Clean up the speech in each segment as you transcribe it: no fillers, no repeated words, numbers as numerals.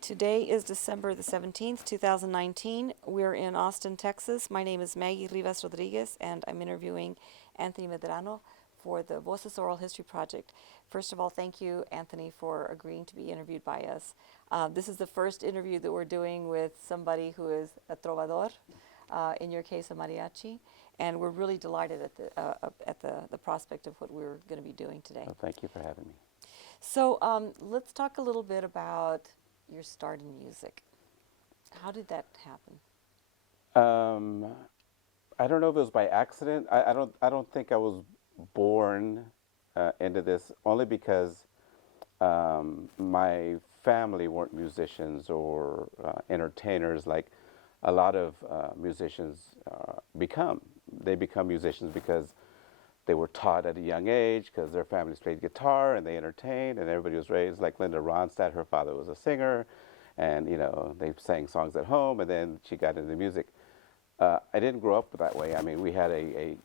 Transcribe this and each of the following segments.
Today is December the 17th, 2019. We're in Austin, Texas. My name is Maggie Rivas Rodriguez, and I'm interviewing Anthony Medrano for the Voces Oral History Project. First of all, thank you, Anthony, for agreeing to be interviewed by us. This is the first interview that we're doing with somebody who is a trovador, in your case, a mariachi, and we're really delighted at the prospect of what we're going to be doing today. Well, thank you for having me. So let's talk a little bit about your start in music. How did that happen? I don't know if it was by accident. I don't think I was born into this, only because my family weren't musicians or entertainers like a lot of musicians become. They become musicians because they were taught at a young age, because their families played guitar and they entertained, and everybody was raised like Linda Ronstadt. Her father was a singer, and they sang songs at home, and then she got into music. I didn't grow up that way. I mean, we had a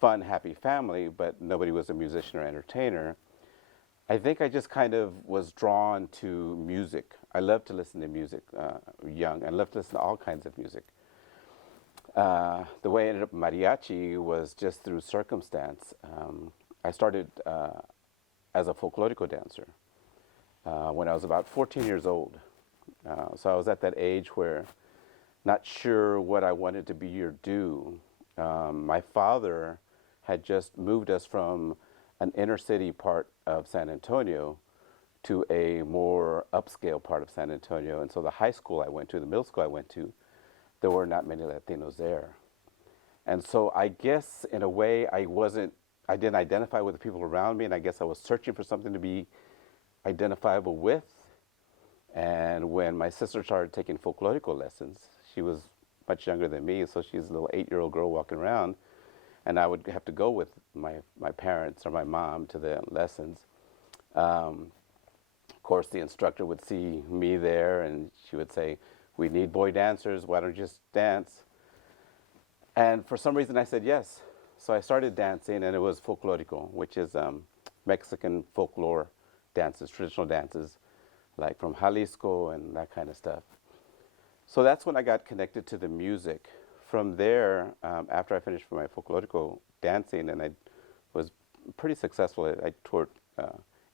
fun, happy family, but nobody was a musician or entertainer. I think I just kind of was drawn to music. I loved to listen to music young. I loved to listen to all kinds of music. The way I ended up mariachi was just through circumstance. I started as a folklorico dancer when I was about 14 years old. So I was at that age where not sure what I wanted to be or do. My father had just moved us from an inner city part of San Antonio to a more upscale part of San Antonio. And so the high school I went to, the middle school I went to, there were not many Latinos there. And so I guess in a way I didn't identify with the people around me, and I guess I was searching for something to be identifiable with. And when my sister started taking folklorico lessons, she was much younger than me, so she's a little 8-year-old girl walking around, and I would have to go with my parents or my mom to the lessons. Of course, the instructor would see me there, and she would say, "We need boy dancers, why don't you just dance?" And for some reason I said yes. So I started dancing, and it was folklorico, which is Mexican folklore dances, traditional dances, like from Jalisco and that kind of stuff. So that's when I got connected to the music. From there, after I finished my folklorico dancing, and I was pretty successful, I toured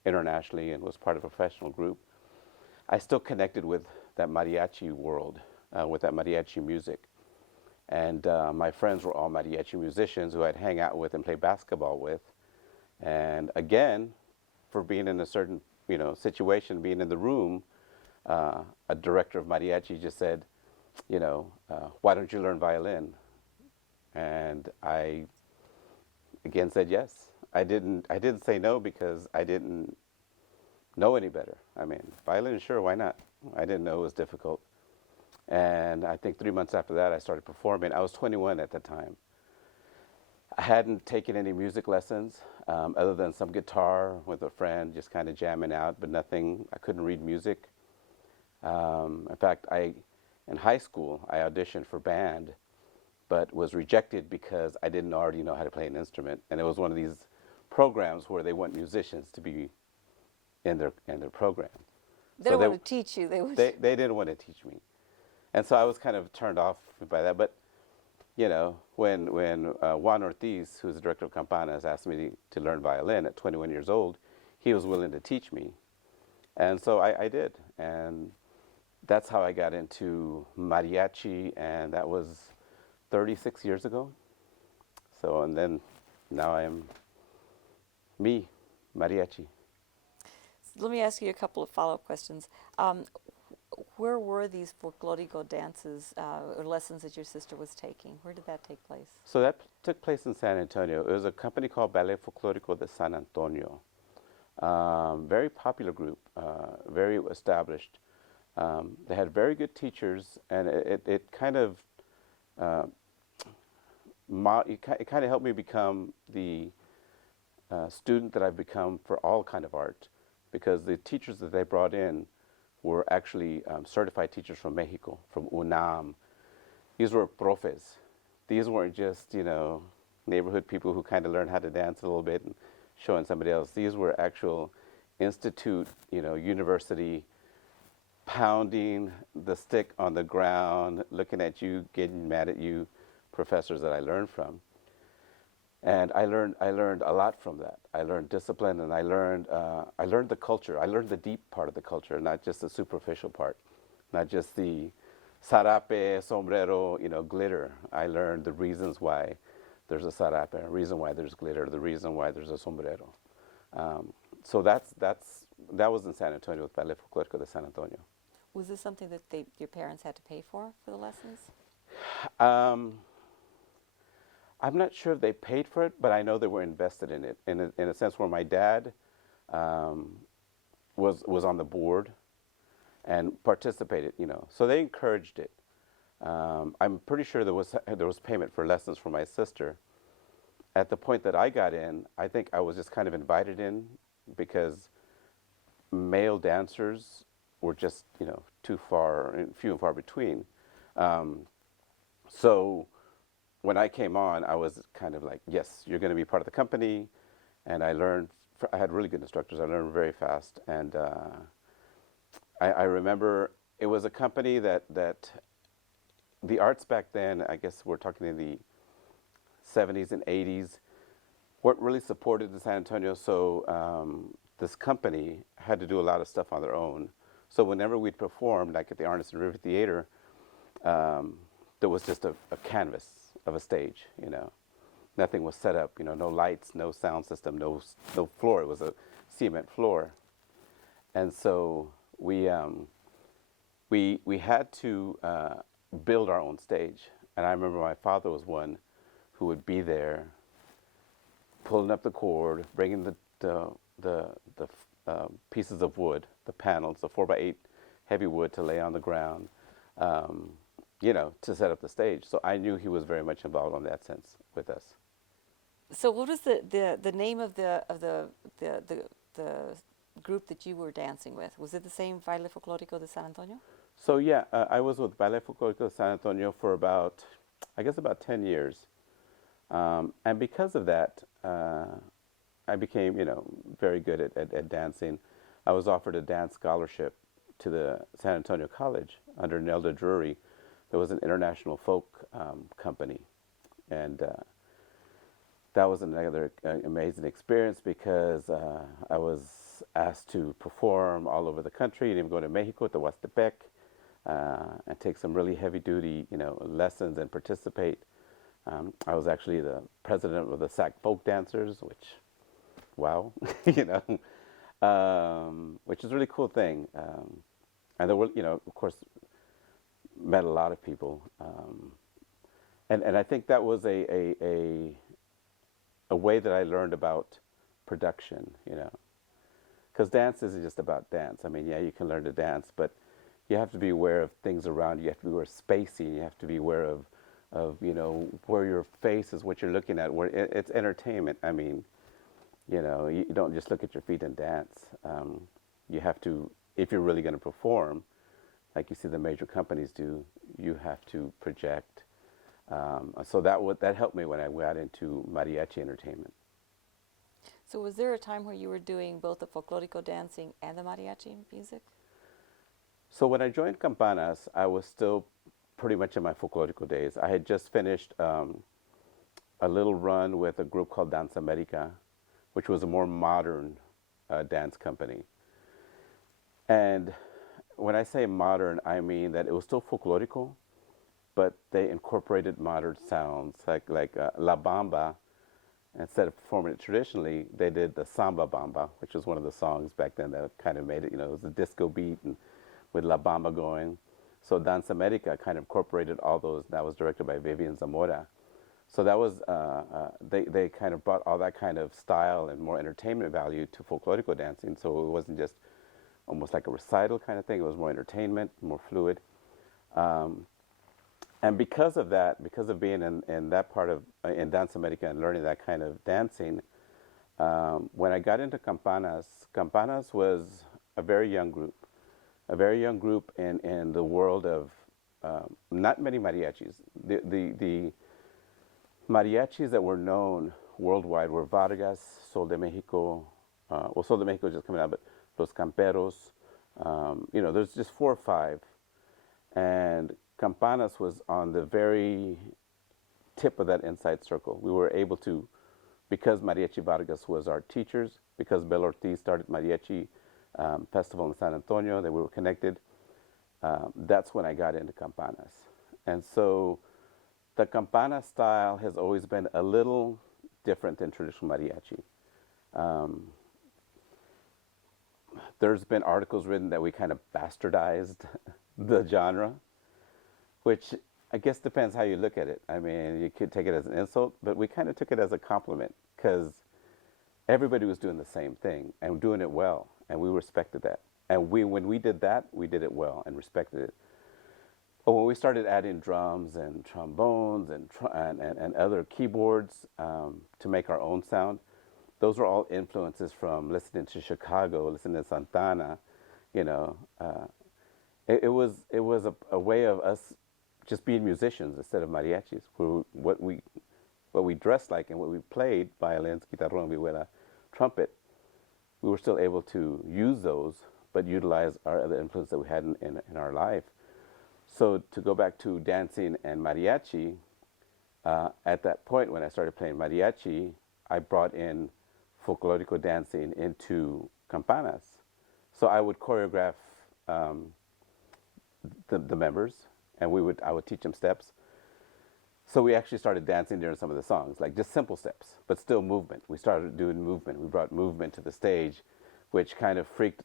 internationally and was part of a professional group, I still connected with that mariachi world, with that mariachi music. And my friends were all mariachi musicians who I'd hang out with and play basketball with. And again, for being in a certain situation, being in the room, a director of mariachi just said, why don't you learn violin? And I again said yes. I didn't say no because I didn't know any better. I mean, violin, sure, why not? I didn't know it was difficult. And I think 3 months after that, I started performing. I was 21 at the time. I hadn't taken any music lessons other than some guitar with a friend, just kind of jamming out, but nothing. I couldn't read music. In fact, in high school, I auditioned for band, but was rejected because I didn't already know how to play an instrument. And it was one of these programs where they want musicians to be in their program. They don't want to teach you. They didn't want to teach me. And so I was kind of turned off by that. But, when Juan Ortiz, who's the director of Campanas, asked me to learn violin at 21 years old, he was willing to teach me. And so I did. And that's how I got into mariachi, and that was 36 years ago. So, and then now I am me, mariachi. Let me ask you a couple of follow-up questions. Where were these folklorico dances or lessons that your sister was taking? Where did that take place? So that took place in San Antonio. It was a company called Ballet Folklorico de San Antonio. Very popular group, very established. They had very good teachers, and it kind of helped me become the student that I've become for all kind of art, because the teachers that they brought in were actually certified teachers from Mexico, from UNAM. These were profes. These weren't just, neighborhood people who kind of learned how to dance a little bit and showing somebody else. These were actual institute, university pounding the stick on the ground, looking at you, getting mad at you, professors that I learned from. And I learned a lot from that. I learned discipline, and I learned the culture. I learned the deep part of the culture, not just the superficial part, not just the sarape, sombrero, glitter. I learned the reasons why there's a sarape, the reason why there's glitter, the reason why there's a sombrero. So that was in San Antonio with Ballet Folklorico de San Antonio. Was this something that your parents had to pay for the lessons? Um, I'm not sure if they paid for it, but I know they were invested in it in a sense where my dad was on the board and participated. So they encouraged it. I'm pretty sure there was payment for lessons for my sister. At the point that I got in, I think I was just kind of invited in because male dancers were just too far and few and far between. So when I came on, I was kind of like, yes, you're going to be part of the company. And I learned, I had really good instructors. I learned very fast. And I remember it was a company that the arts back then, I guess we're talking in the 70s and 80s, weren't really supported in San Antonio. So this company had to do a lot of stuff on their own. So whenever we'd perform, like at the Arneson River Theater, there was just a canvas of a stage, Nothing was set up, no lights, no sound system, no floor. It was a cement floor. And so we had to build our own stage. And I remember my father was one who would be there, pulling up the cord, bringing the pieces of wood, the panels, the 4x8 heavy wood to lay on the ground, to set up the stage. So I knew he was very much involved in that sense with us. So what was the name of the group that you were dancing with? Was it the same Baile Folklorico de San Antonio? So yeah, I was with Ballet Folklorico de San Antonio for about 10 years. And because of that, I became, very good at dancing. I was offered a dance scholarship to the San Antonio College under Nelda Drury. There was an international folk company. And that was another amazing experience because I was asked to perform all over the country and even go to Mexico, to Huastepec, and take some really heavy-duty, lessons and participate. I was actually the president of the SAC Folk Dancers, which, wow, which is a really cool thing. And there were, of course, met a lot of people. And I think that was a way that I learned about production, because dance isn't just about dance. I mean, yeah, you can learn to dance, but you have to be aware of things around you. You have to be aware of spacing. You have to be aware of where your face is, what you're looking at. Where it's entertainment. I mean, you don't just look at your feet and dance. You have to, if you're really going to perform, like you see the major companies do, you have to project. So that helped me when I got into mariachi entertainment. So was there a time where you were doing both the folklorico dancing and the mariachi music? So when I joined Campanas, I was still pretty much in my folklorico days. I had just finished a little run with a group called Danza America, which was a more modern dance company. And when I say modern, I mean that it was still folklorico, but they incorporated modern sounds like La Bamba. Instead of performing it traditionally, they did the Samba Bamba, which was one of the songs back then that kind of made it, it was a disco beat and with La Bamba going. So Danza America kind of incorporated all those. That was directed by Vivian Zamora. So that was, they kind of brought all that kind of style and more entertainment value to folklorico dancing. So it wasn't just almost like a recital kind of thing. It was more entertainment, more fluid. And because of that, because of being in that part of, in Danza America and learning that kind of dancing, when I got into Campanas, Campanas was a very young group in the world of not many mariachis. The mariachis that were known worldwide were Vargas, Sol de Mexico, Sol de Mexico just coming out, but Los Camperos, There's just 4 or 5, and Campanas was on the very tip of that inside circle. We were able to, because Mariachi Vargas was our teachers, because Bel Ortiz started Mariachi Festival in San Antonio, that we were connected. That's when I got into Campanas. And so the Campana style has always been a little different than traditional mariachi. Um, there's been articles written that we kind of bastardized the genre, which I guess depends how you look at it. I mean, you could take it as an insult, but we kind of took it as a compliment because everybody was doing the same thing and doing it well, and we respected that. And when we did that, we did it well and respected it. But when we started adding drums and trombones and other keyboards to make our own sound, those were all influences from listening to Chicago, listening to Santana. You know, it was a way of us just being musicians instead of mariachis. What we dressed like and what we played, violins, guitarrón, vihuela, trumpet, we were still able to use those, but utilize our other influence that we had in our life. So to go back to dancing and mariachi, at that point when I started playing mariachi, I brought in Folklorico dancing into Campanas. So I would choreograph the members, and I would teach them steps. So we actually started dancing during some of the songs, like just simple steps, but still movement. We started doing movement. We brought movement to the stage, which kind of freaked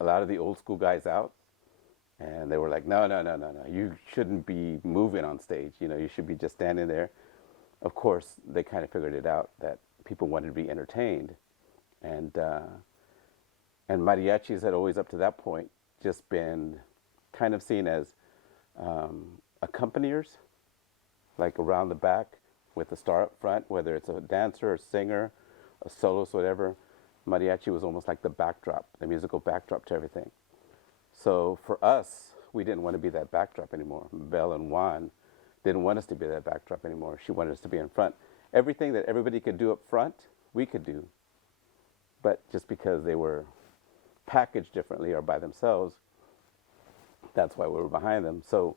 a lot of the old school guys out. And they were like, no, no, no, no, no. You shouldn't be moving on stage. You should be just standing there. Of course, they kind of figured it out that people wanted to be entertained. And mariachis had always, up to that point, just been kind of seen as accompaniers, like around the back with the star up front, whether it's a dancer, a singer, a soloist, whatever. Mariachi was almost like the backdrop, the musical backdrop to everything. So for us, we didn't want to be that backdrop anymore. Belle and Juan didn't want us to be that backdrop anymore. She wanted us to be in front. Everything that everybody could do up front, we could do. But just because they were packaged differently or by themselves, that's why we were behind them. So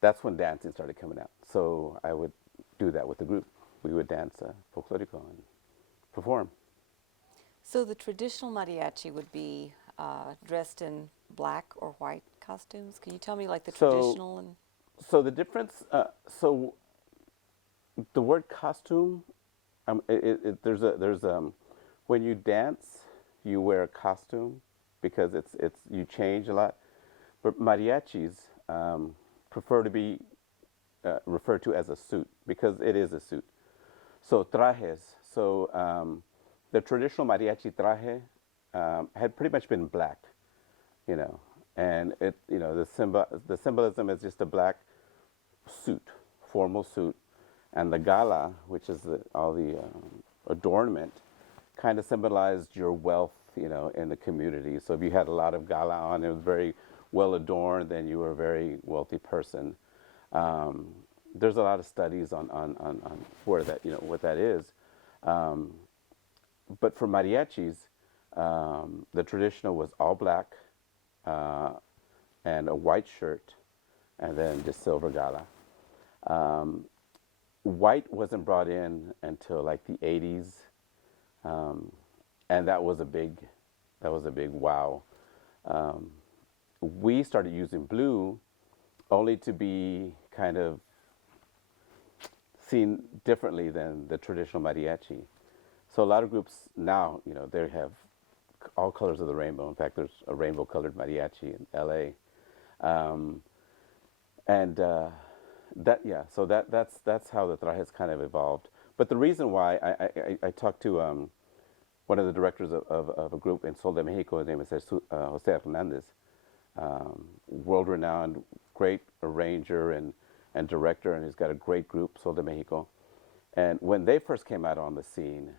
that's when dancing started coming out. So I would do that with the group. We would dance Folklorico and perform. So the traditional mariachi would be dressed in black or white costumes. Can you tell me like the traditional and? So the difference. So the word costume. There's when you dance, you wear a costume because it's you change a lot. But mariachis prefer to be referred to as a suit because it is a suit. So trajes. So the traditional mariachi traje had pretty much been black, and the symbolism is just a black suit, formal suit, and the gala, which is all the adornment, kind of symbolized your wealth, in the community. So if you had a lot of gala on, it was very well adorned, then you were a very wealthy person. There's a lot of studies on where that, what that is. But for mariachis, the traditional was all black and a white shirt, and then just silver gala. White wasn't brought in until like the 80s, and that was a big wow. We started using blue only to be kind of seen differently than the traditional mariachi. So a lot of groups now, they have all colors of the rainbow. In fact, there's a rainbow-colored mariachi in LA, So that's how the trajes kind of evolved. But the reason why I talked to one of the directors of a group in Sol de Mexico. His name is Jose Hernandez, world-renowned, great arranger and director, and he's got a great group, Sol de Mexico. And when they first came out on the scene,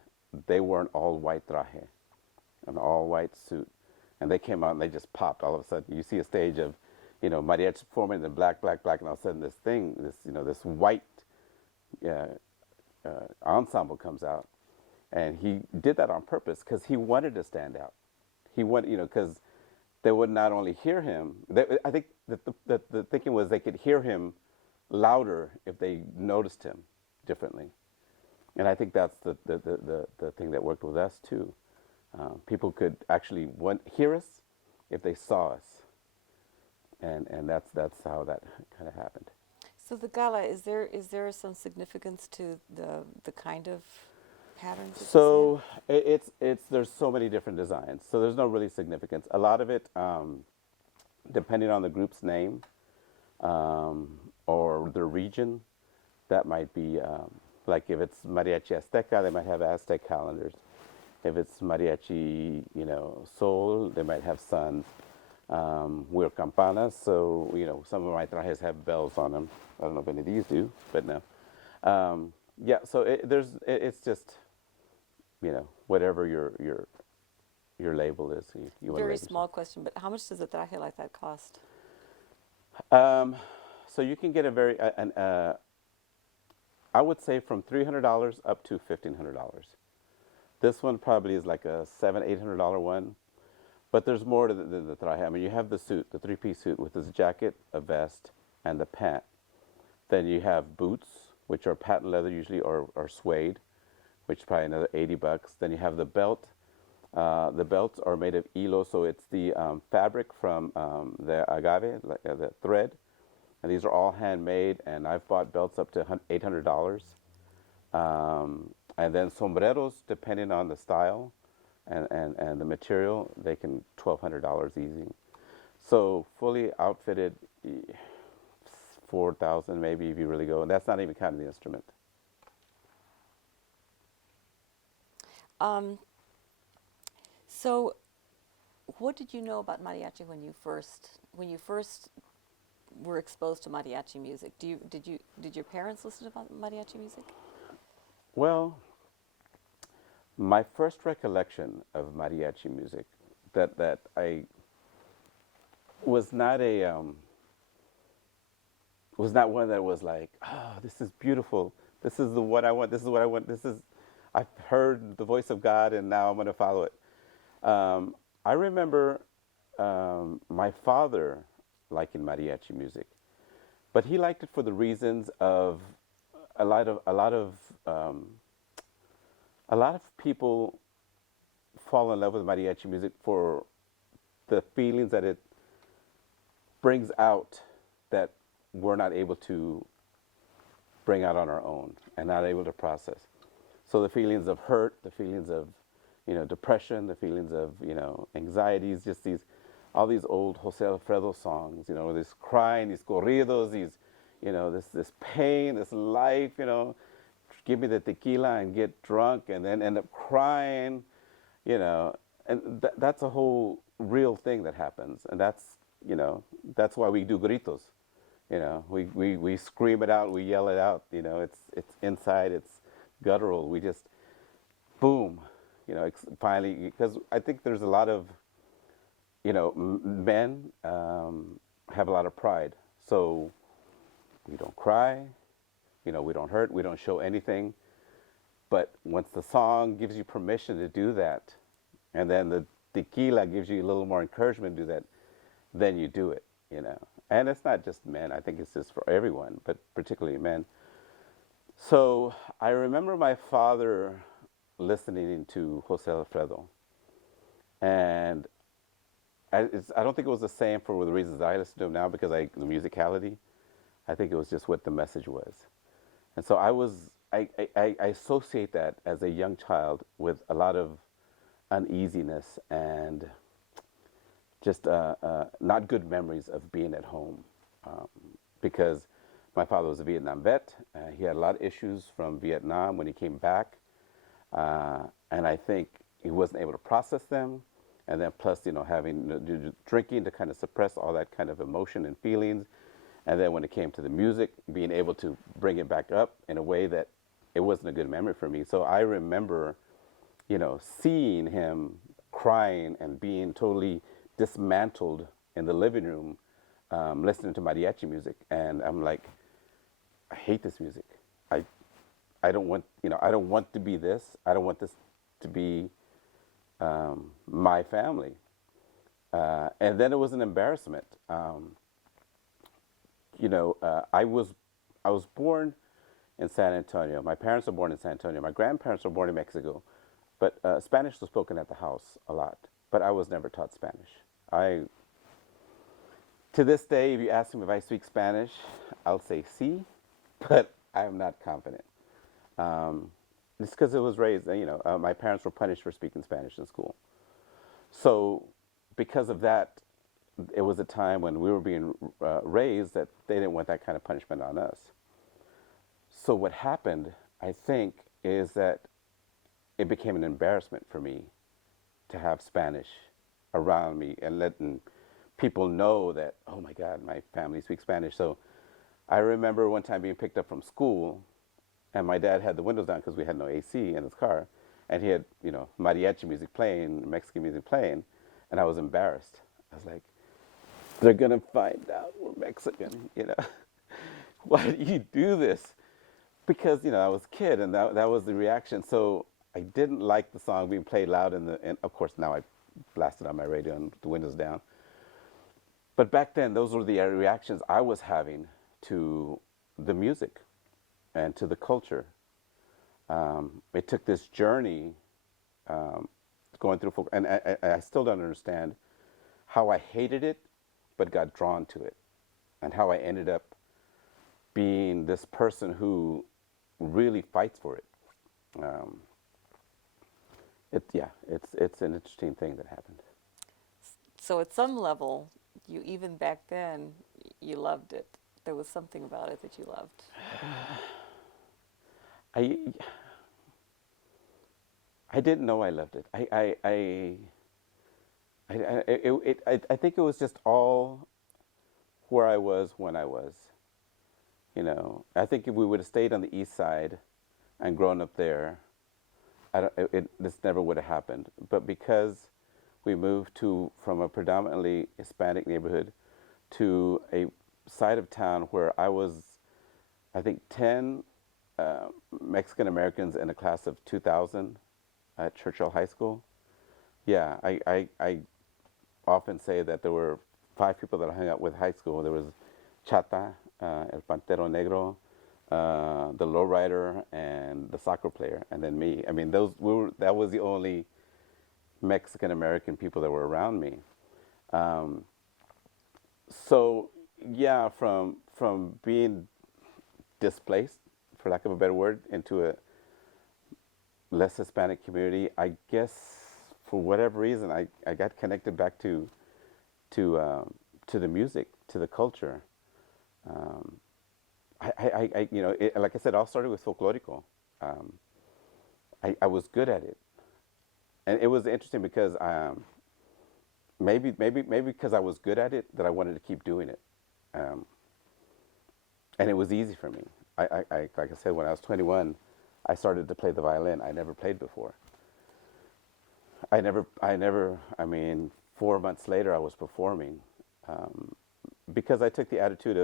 they were an all-white traje, an all-white suit. And they came out and they just popped all of a sudden. You see a stage of, mariachi performing in black, black, black, and all of a sudden this white ensemble comes out. And he did that on purpose because he wanted to stand out. He wanted, because they would not only hear him. I think that the thinking was they could hear him louder if they noticed him differently. And I think that's the thing that worked with us too. People could actually hear us if they saw us, and that's how that kind of happened. So the gala, is there some significance to the kind of patterns that you So it's there's so many different designs. So there's no really significance. A lot of it, depending on the group's name um, or the region, that might be like if it's Mariachi Azteca, they might have Aztec calendars. If it's Mariachi, Soul, they might have suns. We're Campanas, so some of my trajes have bells on them. I don't know if any of these do, but no. Yeah, so it's just whatever your label is. You want to Very label small question, but how much does a traje like that cost? yourself. So you can get a very I would say from $300 up to $1,500. This one probably is like a $700-800 one. But there's more to the traje. I mean, you have the suit, the three-piece suit with this jacket, a vest, and the pant. Then you have boots, which are patent leather usually, or suede, which is probably another $80. Then you have the belt. The belts are made of hilo, so it's the fabric from the agave, like, the thread. And these are all handmade, and I've bought belts up to $800. And then sombreros, depending on the style and the material, they can $1,200 easy. So fully outfitted, 4,000 maybe if you really go, and that's not even counting the instrument. So, what did you know about mariachi when you first were exposed to mariachi music? Did your parents listen to mariachi music? Well, my first recollection of mariachi music that I was not was not one that was like, oh, this is beautiful. This is the what I want. This is what I want. I've heard the voice of God, and now I'm going to follow it. I remember my father liking mariachi music, but he liked it for the reasons of a lot of people fall in love with mariachi music for the feelings that it brings out that we're not able to bring out on our own and not able to process. So the feelings of hurt, the feelings of depression, the feelings of anxieties, just all these old Jose Alfredo songs, this crying, these corridos, this pain, this life, give me the tequila and get drunk and then end up crying, and that's a whole real thing that happens, and that's why we do gritos, we scream it out, we yell it out, it's inside, it's guttural, we just boom, finally, because I think there's a lot of men have a lot of pride, so we don't cry, we don't hurt, we don't show anything. But once the song gives you permission to do that, and then the tequila gives you a little more encouragement to do that, then you do it, And it's not just men, I think it's just for everyone, but particularly men. So I remember my father listening to Jose Alfredo, and I don't think it was the same for the reasons I listen to him now, because the musicality. I think it was just what the message was. And so I associate that as a young child with a lot of uneasiness and just not good memories of being at home, because my father was a Vietnam vet. He had a lot of issues from Vietnam when he came back, and I think he wasn't able to process them. And then plus, having drinking to kind of suppress all that kind of emotion and feelings. And then when it came to the music, being able to bring it back up in a way that it wasn't a good memory for me. So I remember, seeing him crying and being totally dismantled in the living room, listening to mariachi music. And I'm like, I hate this music. I don't want, I don't want to be this. I don't want this to be my family. And then it was an embarrassment. I was born in San Antonio. My parents were born in San Antonio. My grandparents were born in Mexico, but Spanish was spoken at the house a lot. But I was never taught Spanish. I, to this day, if you ask me if I speak Spanish, I'll say sí, but I'm not confident. It's because it was raised. My parents were punished for speaking Spanish in school. So, because of that, it was a time when we were being raised that they didn't want that kind of punishment on us. So what happened, I think, is that it became an embarrassment for me to have Spanish around me and letting people know that, oh my God, my family speaks Spanish. So I remember one time being picked up from school, and my dad had the windows down because we had no AC in his car, and he had, mariachi music playing, Mexican music playing, and I was embarrassed. I was like, they're gonna find out we're Mexican. Why do you do this? Because I was a kid, and that was the reaction. So I didn't like the song being played loud, and of course now I blasted on my radio and the windows down. But back then, those were the reactions I was having to the music and to the culture. It took this journey going through folk, and I still don't understand how I hated it, but got drawn to it, and how I ended up being this person who really fights for it. It's an interesting thing that happened. So at some level, you even back then, you loved it. There was something about it that you loved. I I didn't know I loved it. I think it was just all where I was when I was. I think if we would have stayed on the east side and grown up there, this never would have happened. But because we moved from a predominantly Hispanic neighborhood to a side of town where I was, I think, 10 Mexican Americans in a class of 2,000 at Churchill High School. Yeah, I often say that there were 5 people that I hung out with high school. There was Chata, El Pantero Negro, the lowrider, and the soccer player, and then me. I mean, that was the only Mexican American people that were around me. So yeah, from being displaced, for lack of a better word, into a less Hispanic community, I guess for whatever reason, I got connected back to the music, to the culture. Like I said, all started with Folklorico. I was good at it, and it was interesting because maybe because I was good at it that I wanted to keep doing it, and it was easy for me. Like I said, when I was 21, I started to play the violin. I never played before. I never. I mean, 4 months later, I was performing, because I took the attitude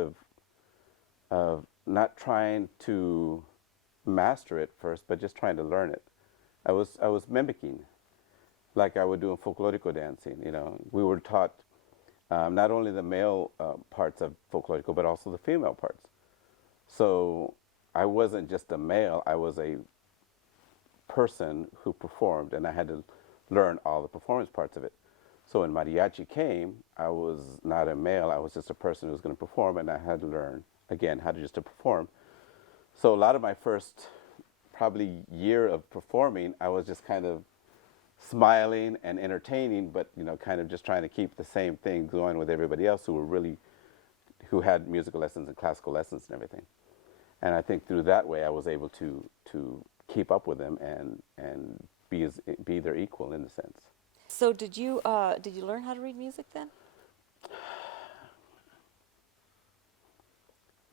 of not trying to master it first, but just trying to learn it. I was mimicking, like I would do in folklorico dancing. We were taught not only the male parts of folklorico, but also the female parts. So I wasn't just a male, I was a person who performed, and I had to learn all the performance parts of it. So when mariachi came, I was not a male, I was just a person who was going to perform, and I had to learn, again, how to perform. So a lot of my first probably year of performing, I was just kind of smiling and entertaining, but kind of just trying to keep the same thing going with everybody else who had musical lessons and classical lessons and everything. And I think through that way, I was able to keep up with them and be their equal in a sense. So did you learn how to read music then?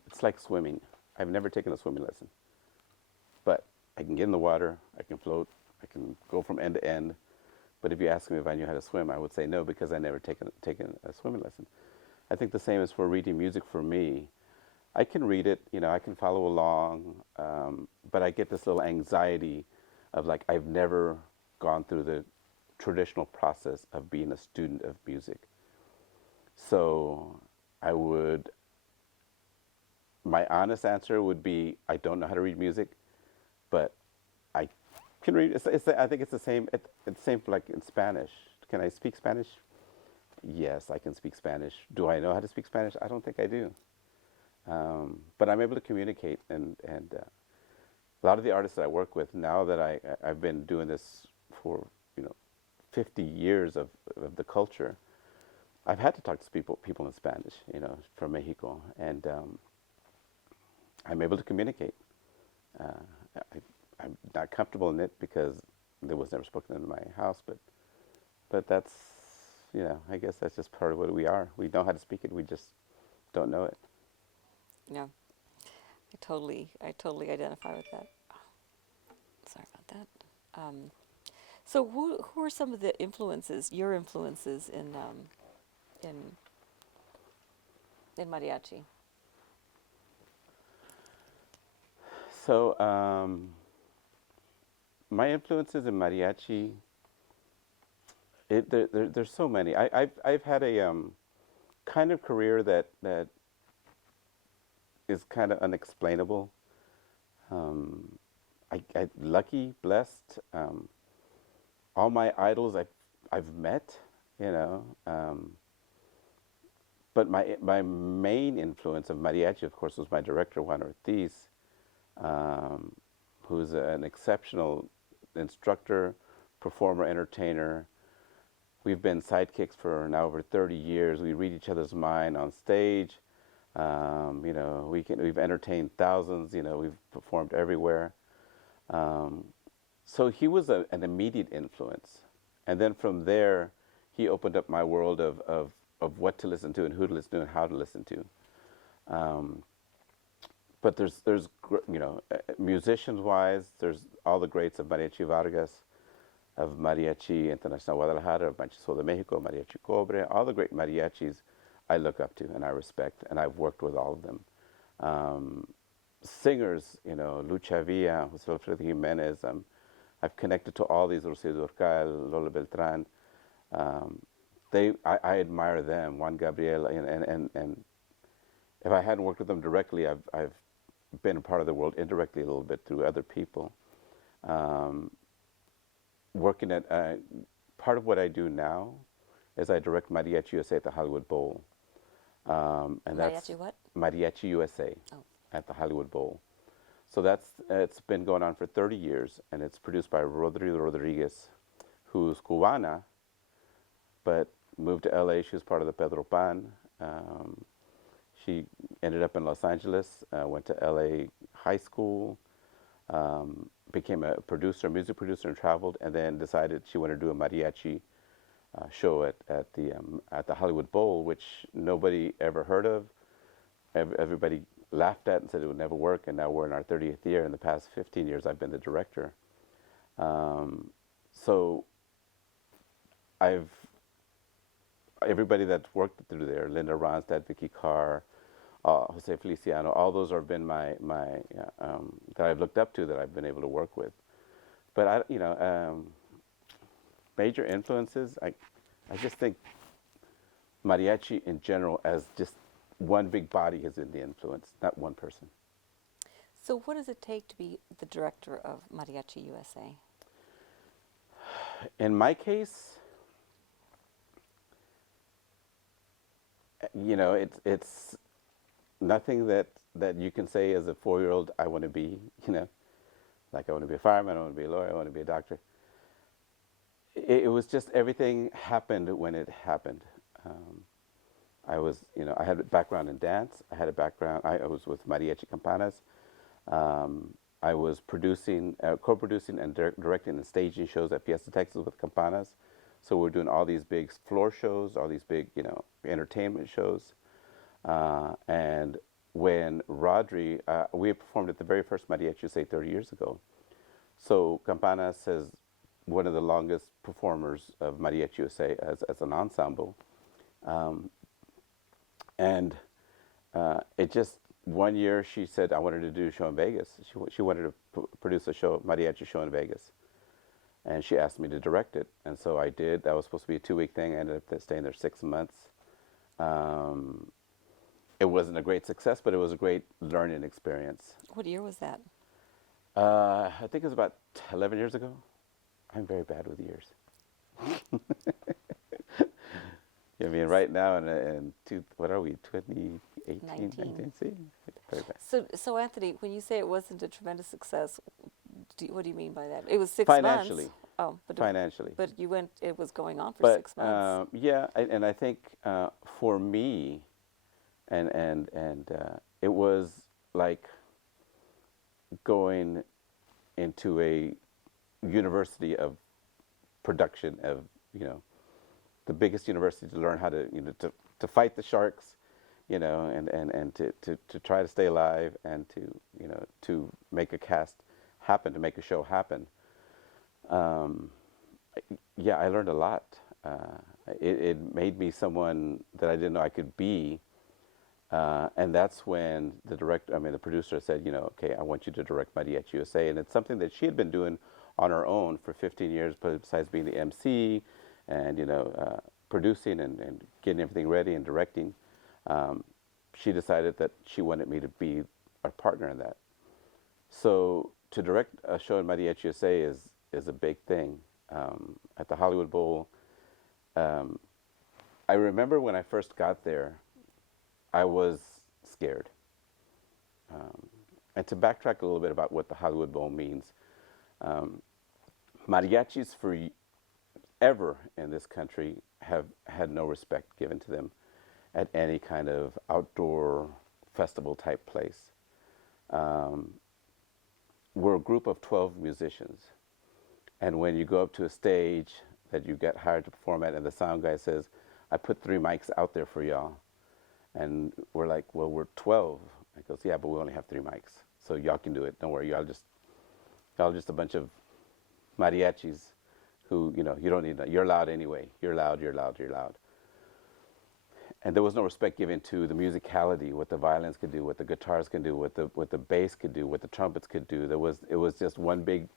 It's like swimming. I've never taken a swimming lesson, but I can get in the water, I can float, I can go from end to end. But if you ask me if I knew how to swim, I would say no, because I never taken a swimming lesson. I think the same is for reading music for me. I can read it, I can follow along, but I get this little anxiety of like I've never gone through traditional process of being a student of music. So I would, my honest answer would be, I don't know how to read music, but I can read. I think it's the same. It's the same like in Spanish. Can I speak Spanish? Yes, I can speak Spanish. Do I know how to speak Spanish? I don't think I do. But I'm able to communicate, and a lot of the artists that I work with now that I've been doing this for 50 years of the culture. I've had to talk to people in Spanish, from Mexico, and I'm able to communicate. I'm not comfortable in it because it was never spoken in my house, but that's, I guess that's just part of what we are. We know how to speak it, we just don't know it. Yeah, I totally identify with that. Sorry about that. So who are some of the influences, your influences in mariachi? So my influences in mariachi, there's so many. I've had a kind of career that is kind of unexplainable. I lucky, blessed. All my idols I've met, but my main influence of mariachi, of course, was my director Juan Ortiz, who's an exceptional instructor, performer, entertainer. We've been sidekicks for now over 30 years. We read each other's mind on stage. We've entertained thousands. We've performed everywhere. So he was an immediate influence, and then from there, he opened up my world of what to listen to and who to listen to and how to listen to. But there's musicians-wise, there's all the greats of Mariachi Vargas, of Mariachi Internacional Guadalajara, of Mariachi Sol de Mexico, Mariachi Cobre, all the great mariachis I look up to and I respect, and I've worked with all of them. Singers, Lucha Villa, José Alfredo Jiménez, I've connected to all these, Rocío Durcal, Lola Beltrán. I admire them, Juan Gabriel, and if I hadn't worked with them directly, I've been a part of the world indirectly a little bit through other people. Working at part of what I do now is I direct Mariachi USA at the Hollywood Bowl, and that's Mariachi what? Mariachi USA at the Hollywood Bowl. So it's been going on for 30 years, and it's produced by Rodrigo Rodriguez, who's Cubana, but moved to LA. She was part of the Pedro Pan. She ended up in Los Angeles, went to LA high school, became a producer, music producer, and traveled, and then decided she wanted to do a mariachi show at the Hollywood Bowl, which nobody ever heard of. Everybody laughed at and said it would never work, and now we're in our 30th year. In the past 15 years, I've been the director. So everybody that's worked through there, Linda Ronstadt, Vicky Carr, Jose Feliciano, all those have been my that I've looked up to, that I've been able to work with. But major influences, I just think mariachi in general as just one big body has been the influence, not one person. So what does it take to be the director of Mariachi USA? In my case, it's nothing that you can say as a 4-year-old, I want to be, like I want to be a fireman, I want to be a lawyer, I want to be a doctor. It was just everything happened when it happened. I had a background in dance. I had a background, I was with Mariachi Campanas. I was co-producing and directing and staging shows at Fiesta Texas with Campanas. So we're doing all these big floor shows, all these big, entertainment shows. And when Rodri, we had performed at the very first Mariachi, say 30 years ago. So Campanas is one of the longest performers of Mariachi USA as an ensemble. And it just, one year she said, I wanted to do a show in Vegas. She wanted to produce a show, mariachi show in Vegas. and she asked me to direct it, and so I did. That was supposed to be a 2-week thing. I ended up staying there 6 months. Um, it wasn't a great success, but it was a great learning experience. What year was that? I think it was about 11 years ago. I'm very bad with years. I mean, right now, what are we, 2018, 19? See? Very bad. So Anthony, when you say it wasn't a tremendous success, what do you mean by that? It was 6 Financially. months. Oh, but Financially. But you went. It was going on for But 6 months. yeah, and I think for me, and it was like going into a university of production of, the biggest university to learn how to, to fight the sharks, and to try to stay alive and to, to make a cast happen, to make a show happen. Yeah, I learned a lot. It made me someone that I didn't know I could be. And that's when the producer said, okay, I want you to direct Mariachi USA. And it's something that she had been doing on her own for 15 years, besides being the MC and, producing and getting everything ready and directing. She decided that she wanted me to be a partner in that. So to direct a show in Mariachi USA is a big thing. At the Hollywood Bowl, I remember when I first got there, I was scared. And to backtrack a little bit about what the Hollywood Bowl means, mariachis forever in this country have had no respect given to them at any kind of outdoor festival type place. We're a group of 12 musicians. And when you go up to a stage that you get hired to perform at, and the sound guy says, I put 3 mics out there for y'all. And we're like, well, we're 12. I goes, yeah, but we only have 3 mics. So y'all can do it. Don't worry. Y'all just a bunch of mariachis who, you don't need that. You're loud anyway. You're loud, you're loud, you're loud. And there was no respect given to the musicality, what the violins could do, what the guitars can do, what the bass could do, what the trumpets could do. It was just one big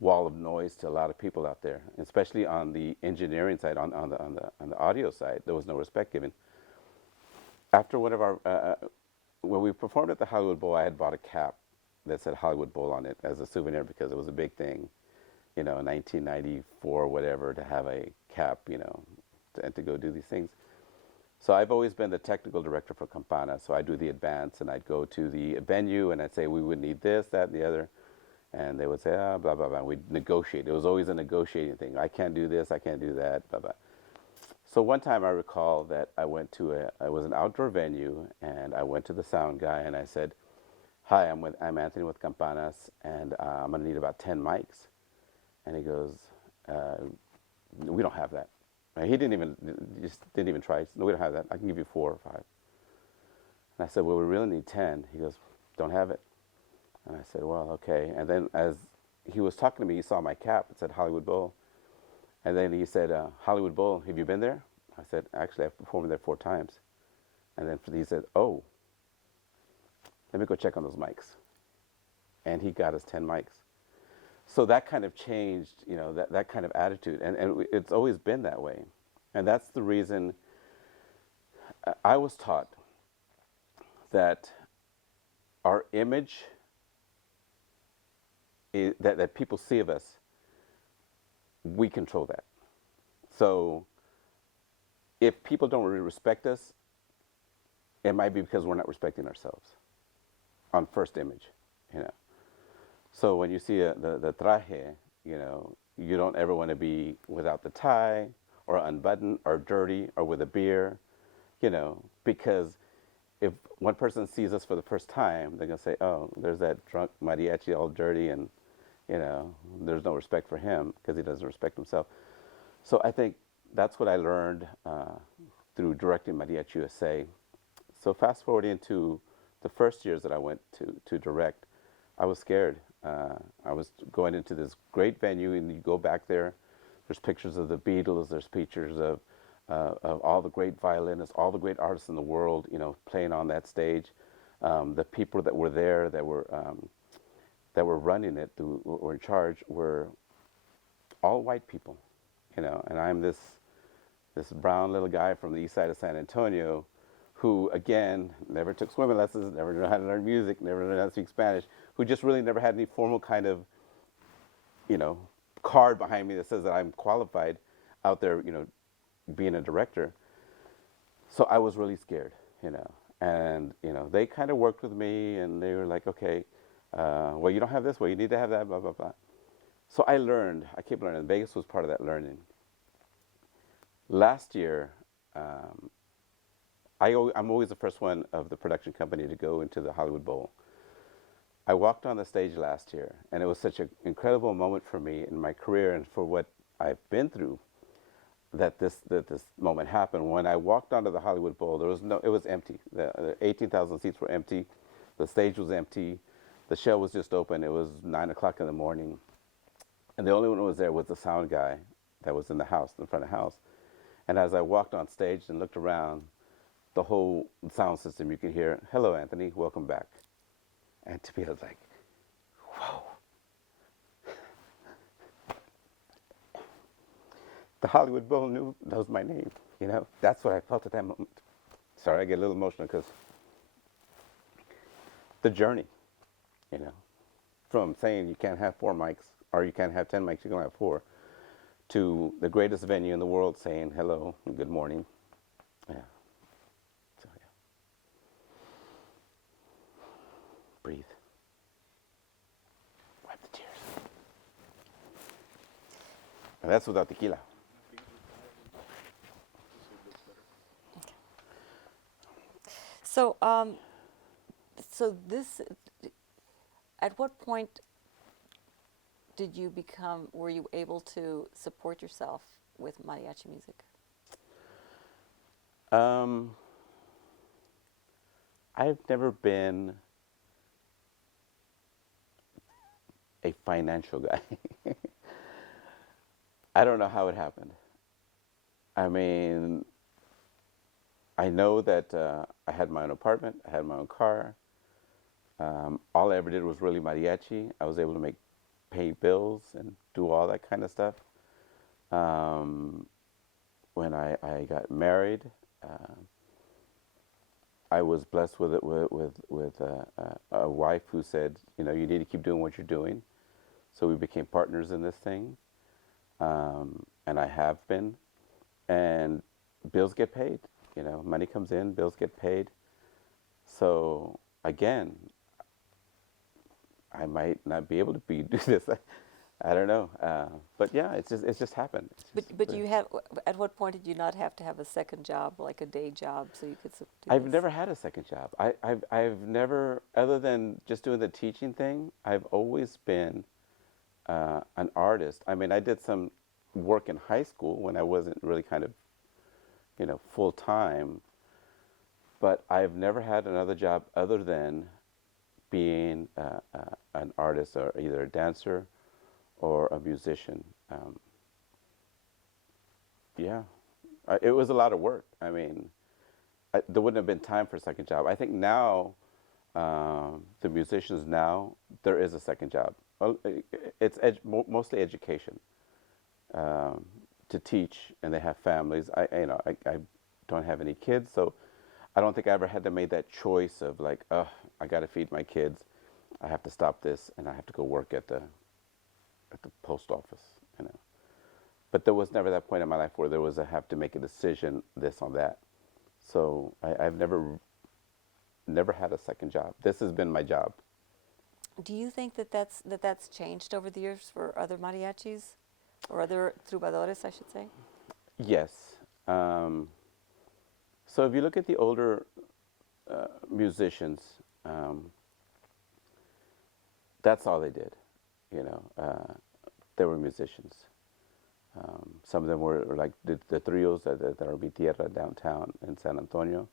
wall of noise to a lot of people out there, especially on the engineering side, on the audio side. There was no respect given. After one of our, when we performed at the Hollywood Bowl, I had bought a cap that said Hollywood Bowl on it as a souvenir because it was a big thing, 1994, whatever, to have a cap, and to go do these things. So I've always been the technical director for Campanas. So I do the advance, and I'd go to the venue, and I'd say, we would need this, that, and the other. And they would say, blah, blah, blah. We'd negotiate. It was always a negotiating thing. I can't do this, I can't do that, blah, blah. So one time I recall that I went to it was an outdoor venue, and I went to the sound guy, and I said, hi, I'm Anthony with Campanas, and I'm going to need about 10 mics. And he goes, we don't have that. He didn't even try. No, we don't have that. I can give you 4 or 5. And I said, well, we really need 10. He goes, don't have it. And I said, well, okay. And then as he was talking to me, he saw my cap. It said Hollywood Bowl. And then he said, Hollywood Bowl, have you been there? I said, actually, I've performed there 4 times. And then he said, oh, let me go check on those mics. And he got us 10 mics. So that kind of changed, that kind of attitude. And it's always been that way. And that's the reason I was taught that our image that people see of us, we control that. So if people don't really respect us, it might be because we're not respecting ourselves on first image, So when you see the traje, you don't ever want to be without the tie or unbuttoned or dirty or with a beer, because if one person sees us for the first time, they're going to say, oh, there's that drunk mariachi all dirty and, there's no respect for him because he doesn't respect himself. So I think that's what I learned through directing Mariachi USA. So fast forwarding into the first years that I went to direct, I was scared. I was going into this great venue, and you go back there, there's pictures of the Beatles, there's pictures of all the great violinists, all the great artists in the world, playing on that stage. The people that were there, that were running it, who were in charge, were all white people, and I'm this brown little guy from the east side of San Antonio who, again, never took swimming lessons, never knew how to learn music, never knew how to speak Spanish, who just really never had any formal kind of, you know, card behind me that says that I'm qualified out there, being a director. So I was really scared, and, they kind of worked with me and they were like, okay, well, you don't have this, well, you need to have that, blah, blah, blah. So I kept learning. Vegas was part of that learning. Last year, I'm always the first one of the production company to go into the Hollywood Bowl. I walked on the stage last year, and it was such an incredible moment for me in my career and for what I've been through that this moment happened. When I walked onto the Hollywood Bowl, it was empty. The 18,000 seats were empty. The stage was empty. The show was just open. It was 9 o'clock in the morning. And the only one who was there was the sound guy that was in the house, in front of the house. And as I walked on stage and looked around, the whole sound system, you could hear, "Hello, Anthony, welcome back." And to me, I was like, whoa. The Hollywood Bowl knows my name, That's what I felt at that moment. Sorry, I get a little emotional because the journey, from saying you can't have 4 mics or you can't have 10 mics, you can have 4, to the greatest venue in the world saying hello and good morning. Yeah. So, yeah. Breathe. Wipe the tears. And that's without tequila. So, at what point were you able to support yourself with mariachi music? I've never been a financial guy. I don't know how it happened. I mean, I know that I had my own apartment, I had my own car. All I ever did was really mariachi. I was able to pay bills and do all that kind of stuff. When I got married, I was blessed with a wife who said, you need to keep doing what you're doing. So we became partners in this thing, and I have been. And bills get paid. Money comes in, bills get paid. So again, I might not be able to do this. I don't know, but yeah, it's just happened. But at what point did you not have to have a second job, like a day job, so you could do I've this? never had a second job. I've never, other than just doing the teaching thing, I've always been an artist. I mean, I did some work in high school when I wasn't really kind of, full time, but I've never had another job other than being an artist, or either a dancer or a musician. Yeah, it was a lot of work. I mean, there wouldn't have been time for a second job. I think now, the musicians now, there is a second job. Well, it's mostly education, to teach, and they have families. I don't have any kids, so I don't think I ever had to make that choice of like, I got to feed my kids. I have to stop this, and I have to go work at the post office, But there was never that point in my life where there was have to make a decision, this or that. So I've never had a second job. This has been my job. Do you think that's changed over the years for other mariachis, or other troubadoras, I should say? Yes. So if you look at the older musicians, that's all they did. They were musicians. Some of them were like the trios that are Mi Tierra downtown in San Antonio,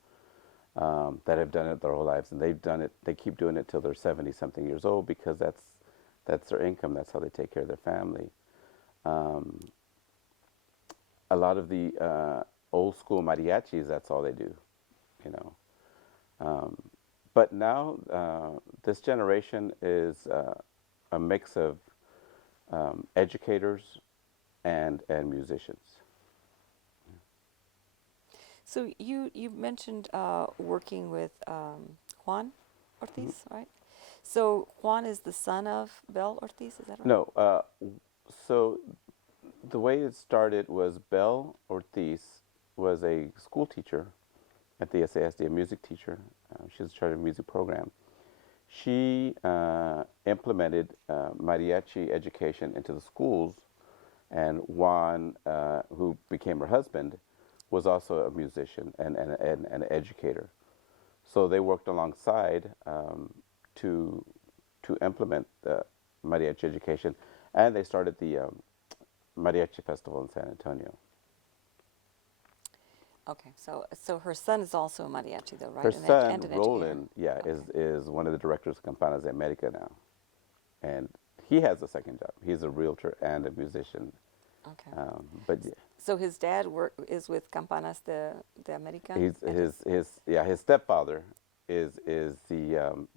that have done it their whole lives, and they've done it. They keep doing it till they're 70-something years old because that's their income. That's how they take care of their family. A lot of the old school mariachis, that's all they do, But now this generation is a mix of educators and musicians. So you mentioned working with Juan Ortiz, right? So Juan is the son of Bel Ortiz, is that right? No, so the way it started was Belle Ortiz was a school teacher at the SASD, a music teacher. She was in charge of music program. She implemented mariachi education into the schools, and Juan, who became her husband, was also a musician and an educator. So they worked alongside to implement the mariachi education, and they started the Mariachi Festival in San Antonio. Okay, so her son is also a mariachi, though, right? Her and son, an educator. Roland, Okay. is one of the directors of Campanas de America now. And he has a second job. He's a realtor and a musician. Okay. But yeah, So his dad is with Campanas de America. he's and his stepfather is the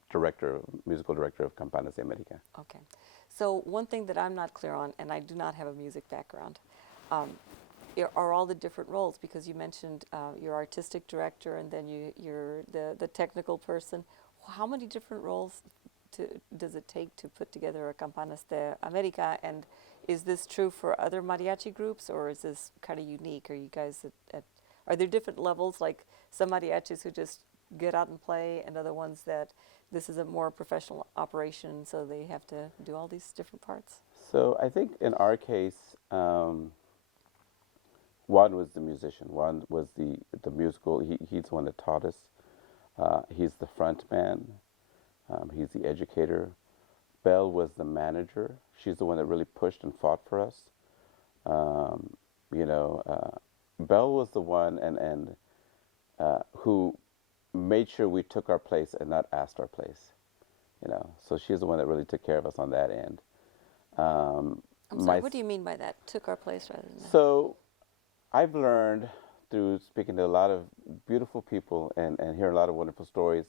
musical director of Campanas de America. Okay. So one thing that I'm not clear on, and I do not have a music background, are all the different roles, because you mentioned you're artistic director and then you're the technical person. How many different roles does it take to put together a Campanas de America, and is this true for other mariachi groups, or is this kind of unique? Are you guys are there different levels, like some mariachis who just get out and play, and other ones that this is a more professional operation, so they have to do all these different parts? So I think in our case, Juan was the musician. Juan was the musical. He's the one that taught us. He's the front man. He's the educator. Belle was the manager. She's the one that really pushed and fought for us. You know, Belle was the one and who made sure we took our place and not asked our place. You know, so she's the one that really took care of us on that end. I'm sorry, what do you mean by that? Took our place rather than... So I've learned through speaking to a lot of beautiful people and hearing a lot of wonderful stories.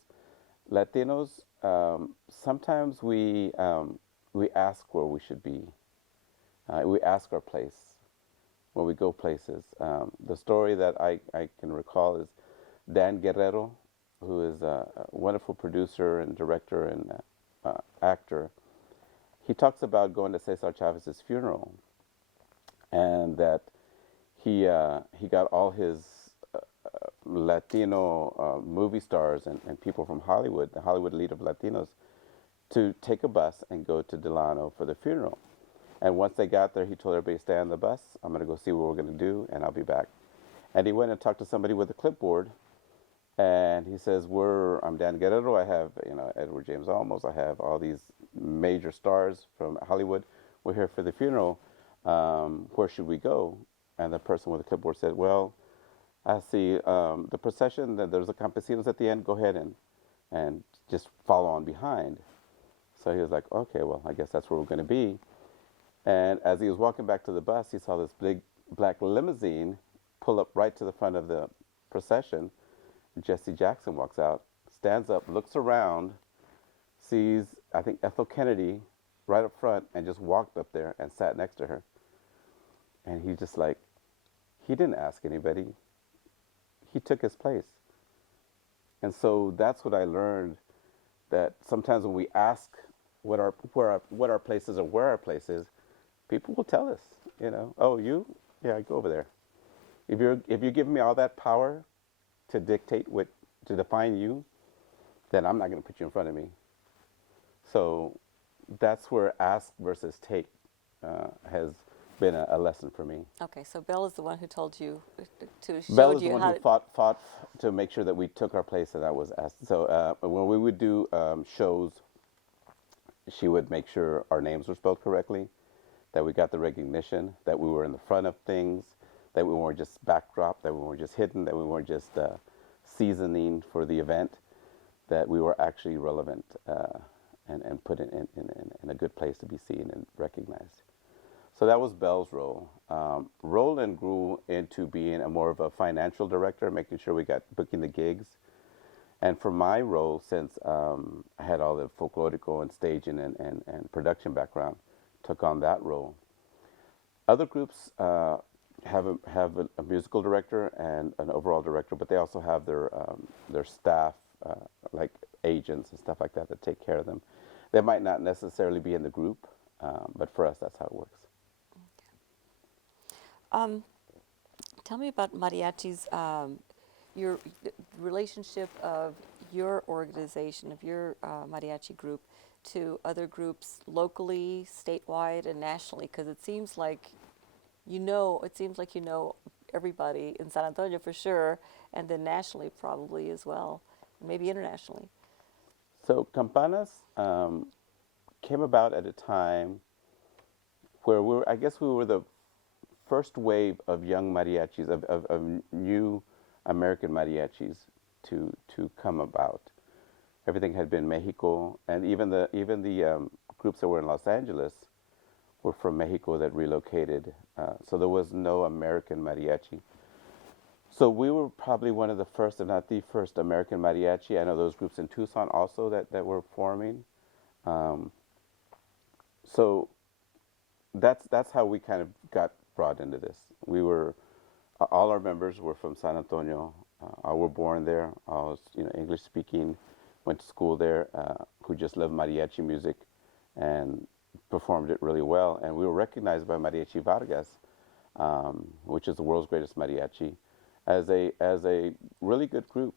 Latinos, sometimes we ask where we should be. We ask our place when we go places. The story that I can recall is Dan Guerrero, who is a wonderful producer and director and actor. He talks about going to Cesar Chavez's funeral, and that he got all his Latino movie stars and people from Hollywood, the Hollywood elite of Latinos, to take a bus and go to Delano for the funeral. And once they got there, he told everybody, stay on the bus. I'm going to go see what we're going to do, and I'll be back. And he went and talked to somebody with a clipboard, and he says, I'm Dan Guerrero. I have, Edward James Olmos. I have all these major stars from Hollywood. We're here for the funeral. Where should we go? And the person with the clipboard said, well, I see the procession, there's the campesinos at the end. Go ahead and just follow on behind. So he was like, okay, well, I guess that's where we're going to be. And as he was walking back to the bus, he saw this big black limousine pull up right to the front of the procession. Jesse Jackson walks out, stands up, looks around, sees, I think, Ethel Kennedy right up front, and just walked up there and sat next to her. And he just like, he didn't ask anybody. He took his place. And so that's what I learned, that sometimes when we ask what our place is or where our place is, people will tell us, oh, you? Yeah, go over there. If you're giving me all that power to dictate to define you, then I'm not going to put you in front of me. So that's where ask versus take has been a lesson for me. Okay, so Belle is the one who told you, Belle is the one who fought to make sure that we took our place, and that was asked. So when we would do shows, she would make sure our names were spelled correctly, that we got the recognition, that we were in the front of things, that we weren't just backdrop, that we weren't just hidden, that we weren't just seasoning for the event, that we were actually relevant and put in a good place to be seen and recognized. So that was Belle's role. Roland grew into being more of a financial director, making sure we got booking the gigs. And for my role, since I had all the Folklorico and staging and production background, took on that role. Other groups have a musical director and an overall director, but they also have their staff, like agents and stuff like that, that take care of them. They might not necessarily be in the group, but for us, that's how it works. Um, Tell me about mariachis, your relationship of your organization, of your mariachi group, to other groups locally, statewide, and nationally, because it seems like you know everybody in San Antonio for sure, and then nationally probably as well, and maybe internationally. So Campanas came about at a time where I guess we were the first wave of young mariachis, of new American mariachis to come about. Everything had been Mexico, and even the groups that were in Los Angeles were from Mexico that relocated. So there was no American mariachi. So we were probably one of the first, if not the first, American mariachi. I know those groups in Tucson also that were forming. Um, so that's how we kind of got brought into this. We were all our members were from San Antonio. I were born there. I was English speaking, went to school there. Who just loved mariachi music, and performed it really well. And we were recognized by Mariachi Vargas, which is the world's greatest mariachi, as a really good group,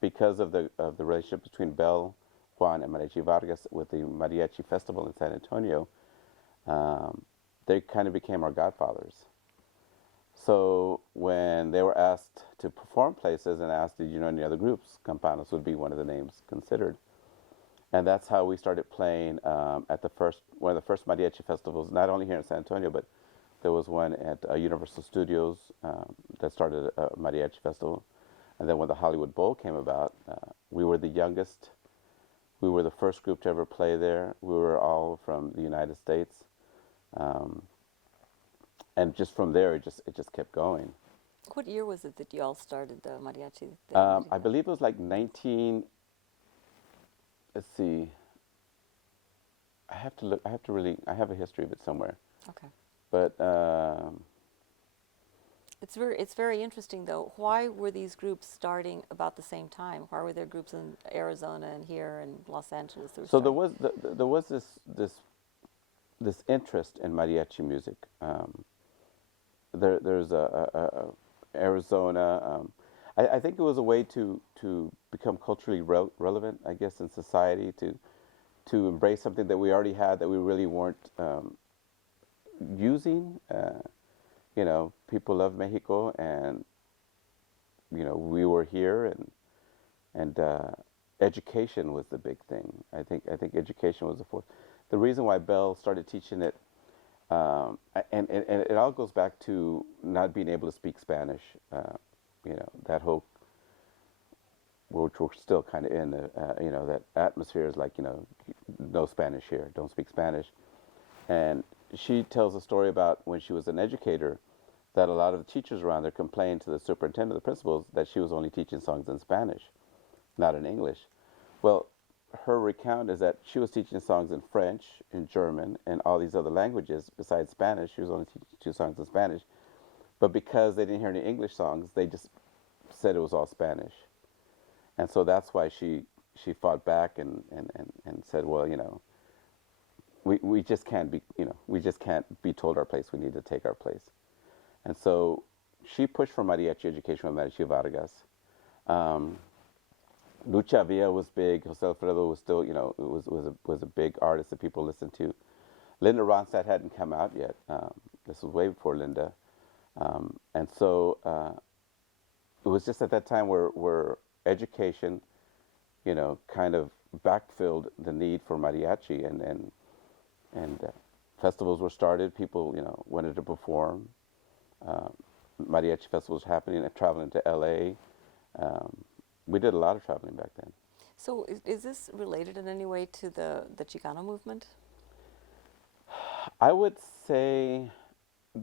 because of the relationship between Bell, Juan, and Mariachi Vargas with the Mariachi Festival in San Antonio. They kind of became our godfathers. So when they were asked to perform places and asked, did you know any other groups, Campanas would be one of the names considered. And that's how we started playing at one of the first mariachi festivals, not only here in San Antonio, but there was one at Universal Studios that started a mariachi festival. And then when the Hollywood Bowl came about, we were the youngest. We were the first group to ever play there. We were all from the United States. And just from there, it just kept going. What year was it that you all started the mariachi? I believe it was like 19. Let's see. I have to look. I have to really. I have a history of it somewhere. Okay. But It's very interesting though. Why were these groups starting about the same time? Why were there groups in Arizona and here and Los Angeles? So there was this interest in mariachi music. There's a Arizona. I think it was a way to become culturally relevant, I guess, in society, to embrace something that we already had that we really weren't using. People love Mexico, and we were here, and education was the big thing. I think education was the fourth. The reason why Bell started teaching it, and it all goes back to not being able to speak Spanish. That whole, which we're still kind of in, that atmosphere is like, no Spanish here, don't speak Spanish. And she tells a story about when she was an educator, that a lot of the teachers around there complained to the superintendent, the principals, that she was only teaching songs in Spanish, not in English. Well, her recount is that she was teaching songs in French, in German, and all these other languages besides Spanish. She was only teaching 2 songs in Spanish. But because they didn't hear any English songs, they just said it was all Spanish. And so that's why she fought back and said, well, we just can't be told our place. We need to take our place. And so she pushed for mariachi education with Mariachi Vargas. Lucha Villa was big. Jose Alfredo was still, was a big artist that people listened to. Linda Ronstadt hadn't come out yet. This was way before Linda. And so it was just at that time where education, kind of backfilled the need for mariachi, and festivals were started. People, wanted to perform. Mariachi festivals happening, traveling to LA. We did a lot of traveling back then. So is this related in any way to the Chicano movement? I would say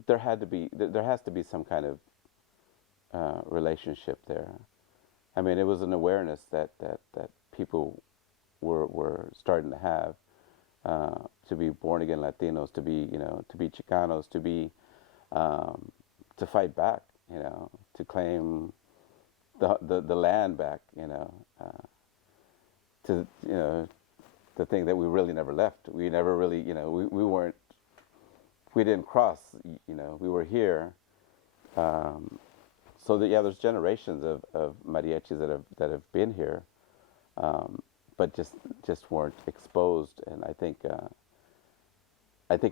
there has to be some kind of relationship there. I mean, it was an awareness that people were starting to have. to be born again Latinos, to be to be Chicanos, to be to fight back, to claim the land back, to the thing that we really never left. We never really, we weren't, we didn't cross, we were here. So that there's generations of mariachis that have been here, but just weren't exposed. And I think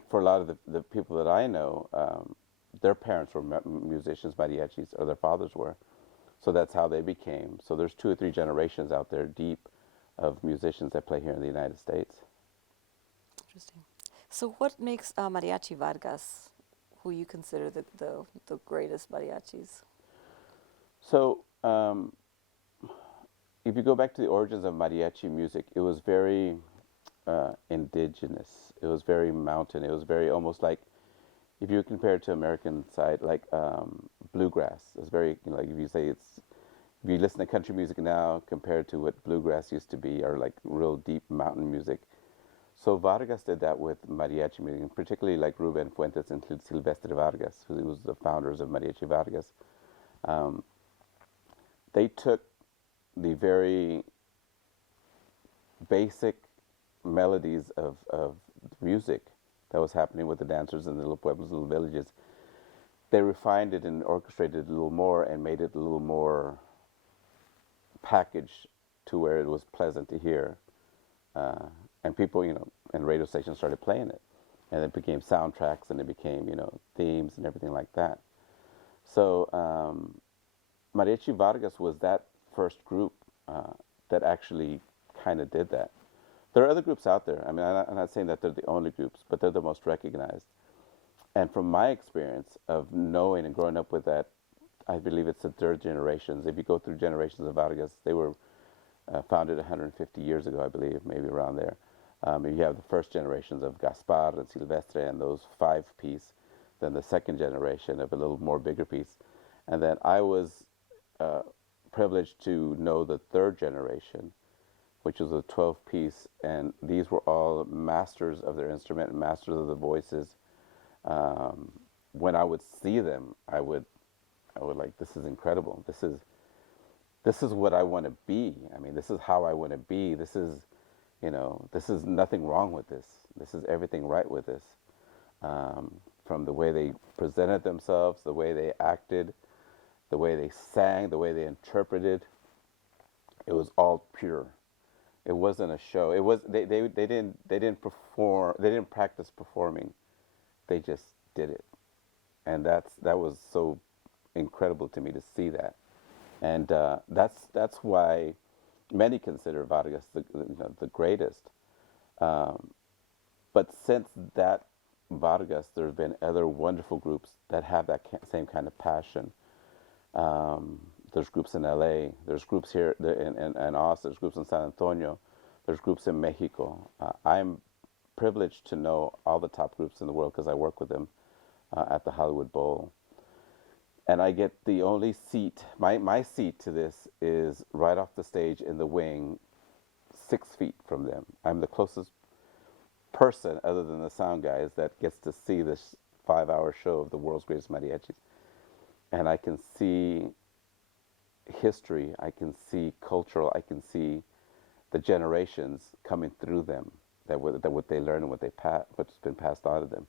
for a lot of the people that I know, their parents were musicians, mariachis, or their fathers were. So that's how they became. So there's 2 or 3 generations out there deep of musicians that play here in the United States. Interesting. So what makes Mariachi Vargas, who you consider the greatest mariachis? So if you go back to the origins of mariachi music, it was very indigenous. It was very mountain. It was very almost like, if you compare it to American side, like bluegrass. It's very, like if you listen to country music now compared to what bluegrass used to be, or like real deep mountain music. So Vargas did that with mariachi music, and particularly like Ruben Fuentes and Silvestre Vargas, who was the founders of Mariachi Vargas. They took the very basic melodies of music that was happening with the dancers in the little pueblos, little villages. They refined it and orchestrated it a little more and made it a little more packaged to where it was pleasant to hear. And people, and radio stations started playing it. And it became soundtracks, and it became, themes and everything like that. So Mariachi Vargas was that first group that actually kind of did that. There are other groups out there. I mean, I'm not saying that they're the only groups, but they're the most recognized. And from my experience of knowing and growing up with that, I believe it's the 3rd generations. If you go through generations of Vargas, they were founded 150 years ago, I believe, maybe around there. You have the first generations of Gaspar and Silvestre and those 5-piece, then the second generation of a little more bigger piece. And then I was privileged to know the 3rd generation, which was a 12-piece, and these were all masters of their instrument, masters of the voices. When I would see them, I would like, this is incredible. This is what I want to be. I mean, this is how I want to be. This is, this is nothing wrong with this. This is everything right with this. From the way they presented themselves, the way they acted, the way they sang, the way they interpreted, it was all pure. It wasn't a show. It was they didn't perform. They didn't practice performing. They just did it, and that was so incredible to me to see that, and that's why many consider Vargas the greatest. But since that Vargas, there have been other wonderful groups that have that same kind of passion. There's groups in LA, there's groups here in Austin, there's groups in San Antonio, there's groups in Mexico. I'm privileged to know all the top groups in the world because I work with them at the Hollywood Bowl. And I get the only seat, my seat to this is right off the stage in the wing, 6 feet from them. I'm the closest person, other than the sound guys, that gets to see this 5-hour show of the world's greatest mariachis. And I can see history, I can see cultural, I can see the generations coming through them, that what they learn and what's been passed on to them.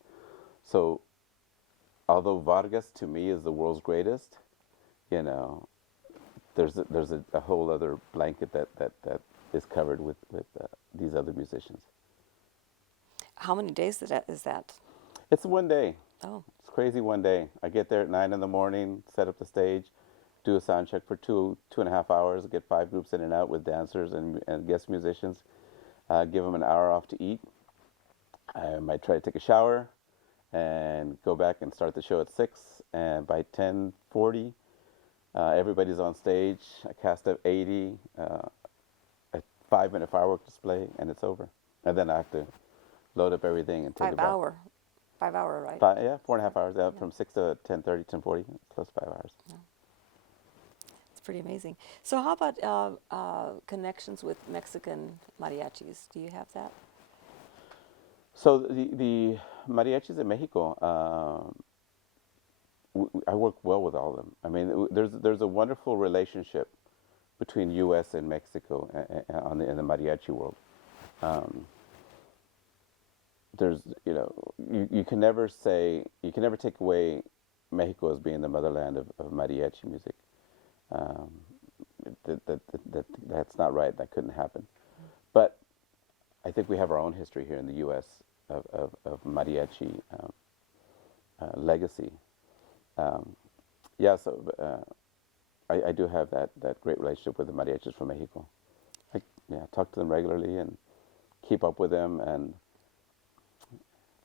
So, although Vargas to me is the world's greatest, there's a whole other blanket that is covered with these other musicians. How many days is that? It's 1 day. Oh. It's crazy 1 day. I get there at 9 in the morning, set up the stage, do a sound check for 2.5 hours, get 5 groups in and out with dancers and guest musicians, give them an hour off to eat. I might try to take a shower and go back and start the show at 6. And by 10:40, everybody's on stage. A cast of 80, a 5-minute firework display, and it's over. And then I have to load up everything and take it back. 5 hour, right? 4.5 hours out, from 6 to 10:30, 10:40, plus 5 hours. Yeah. It's pretty amazing. So how about connections with Mexican mariachis? Do you have that? So the mariachis in Mexico, I work well with all of them. I mean, there's a wonderful relationship between U.S. and Mexico in the mariachi world. Um, there's you can never say, you can never take away Mexico as being the motherland of mariachi music. Um, that's not right. That couldn't happen. But I think we have our own history here in the U.S. of mariachi legacy. Um, yeah, so I do have that great relationship with the mariachis from Mexico. I talk to them regularly and keep up with them and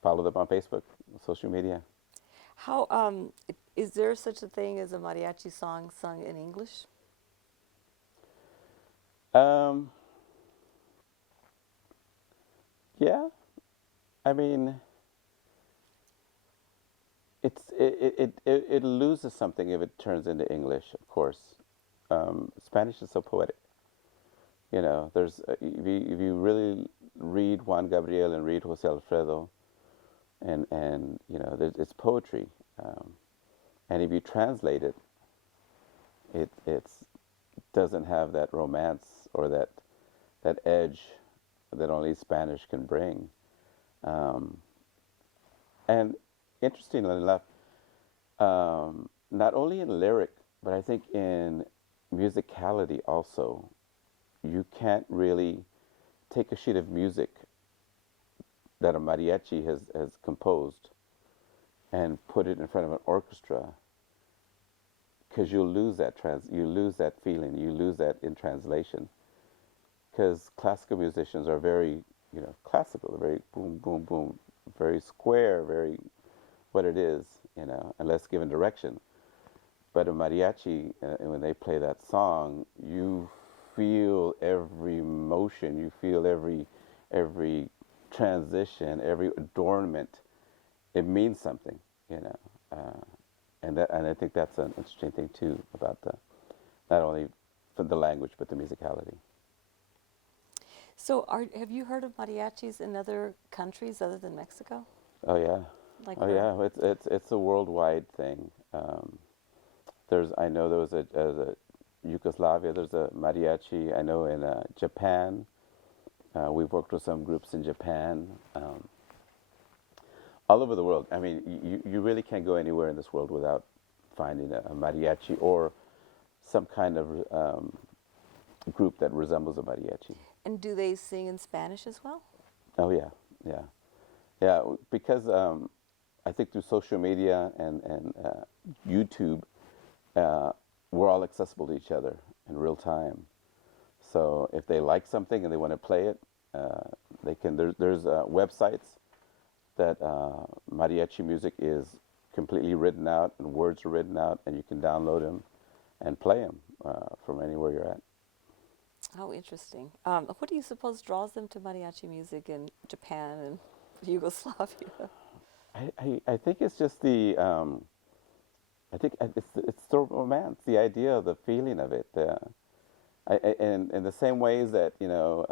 follow them on Facebook, social media. How is there such a thing as a mariachi song sung in English? Um, yeah, I mean, it loses something if it turns into English, of course. Spanish is so poetic. There's if you really read Juan Gabriel and read Jose Alfredo, and it's poetry. And if you translate it, it's doesn't have that romance or that edge that only Spanish can bring. Um, and interestingly enough, not only in lyric, but I think in musicality also, you can't really take a sheet of music that a mariachi has composed and put it in front of an orchestra, because you lose that feeling, you lose that in translation. Because classical musicians are very, classical, they're very boom, boom, boom, very square, very what it is, unless given direction. But a mariachi, when they play that song, you feel every motion, you feel every transition, every adornment. It means something, you know. And I think that's an interesting thing too about not only the language but the musicality. So, have you heard of mariachis in other countries other than Mexico? Oh yeah, Like oh where? yeah. It's a worldwide thing. I know there was a Yugoslavia. There's a mariachi. I know in Japan. We've worked with some groups in Japan. All over the world. I mean, you really can't go anywhere in this world without finding a mariachi or some kind of group that resembles a mariachi. And do they sing in Spanish as well? Oh yeah, yeah, yeah. Because I think through social media and YouTube, we're all accessible to each other in real time. So if they like something and they want to play it, they can. There's websites that mariachi music is completely written out and words are written out, and you can download them and play them from anywhere you're at. How interesting. What do you suppose draws them to mariachi music in Japan and Yugoslavia? I think it's just I think it's the romance, the idea, the feeling of it. And in the same ways that you know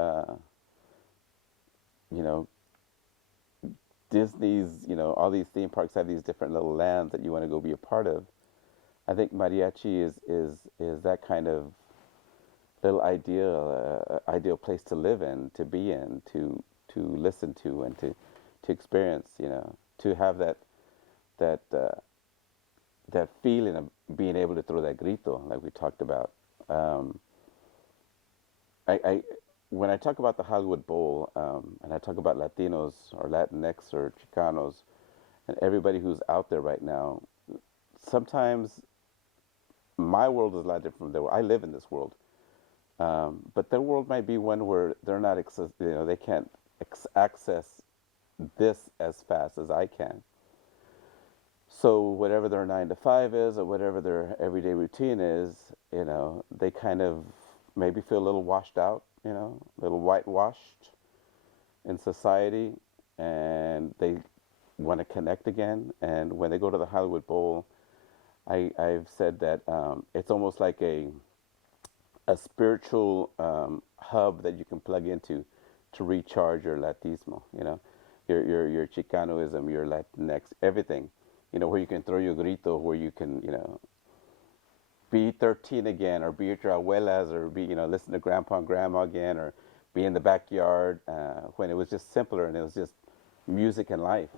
Disney's, all these theme parks have these different little lands that you want to go be a part of. I think mariachi is that kind of little ideal place to live in, to be in, to listen to, and to experience. To have that that feeling of being able to throw that grito, like we talked about. Um, I when I talk about the Hollywood Bowl, and I talk about Latinos or Latinx or Chicanos, and everybody who's out there right now, sometimes my world is a lot different from their world. I live in this world, but their world might be one where they're not, they can't access this as fast as I can. So whatever their 9 to 5 is, or whatever their everyday routine is, they kind of maybe feel a little washed out, a little whitewashed in society, and they want to connect again. And when they go to the Hollywood Bowl, I've said that it's almost like a spiritual hub that you can plug into to recharge your Latismo, your Chicanoism, your Latinx, everything. Where you can throw your grito, where you can, be 13 again, or be at your abuelas, or be, listen to grandpa and grandma again, or be in the backyard, when it was just simpler and it was just music and life.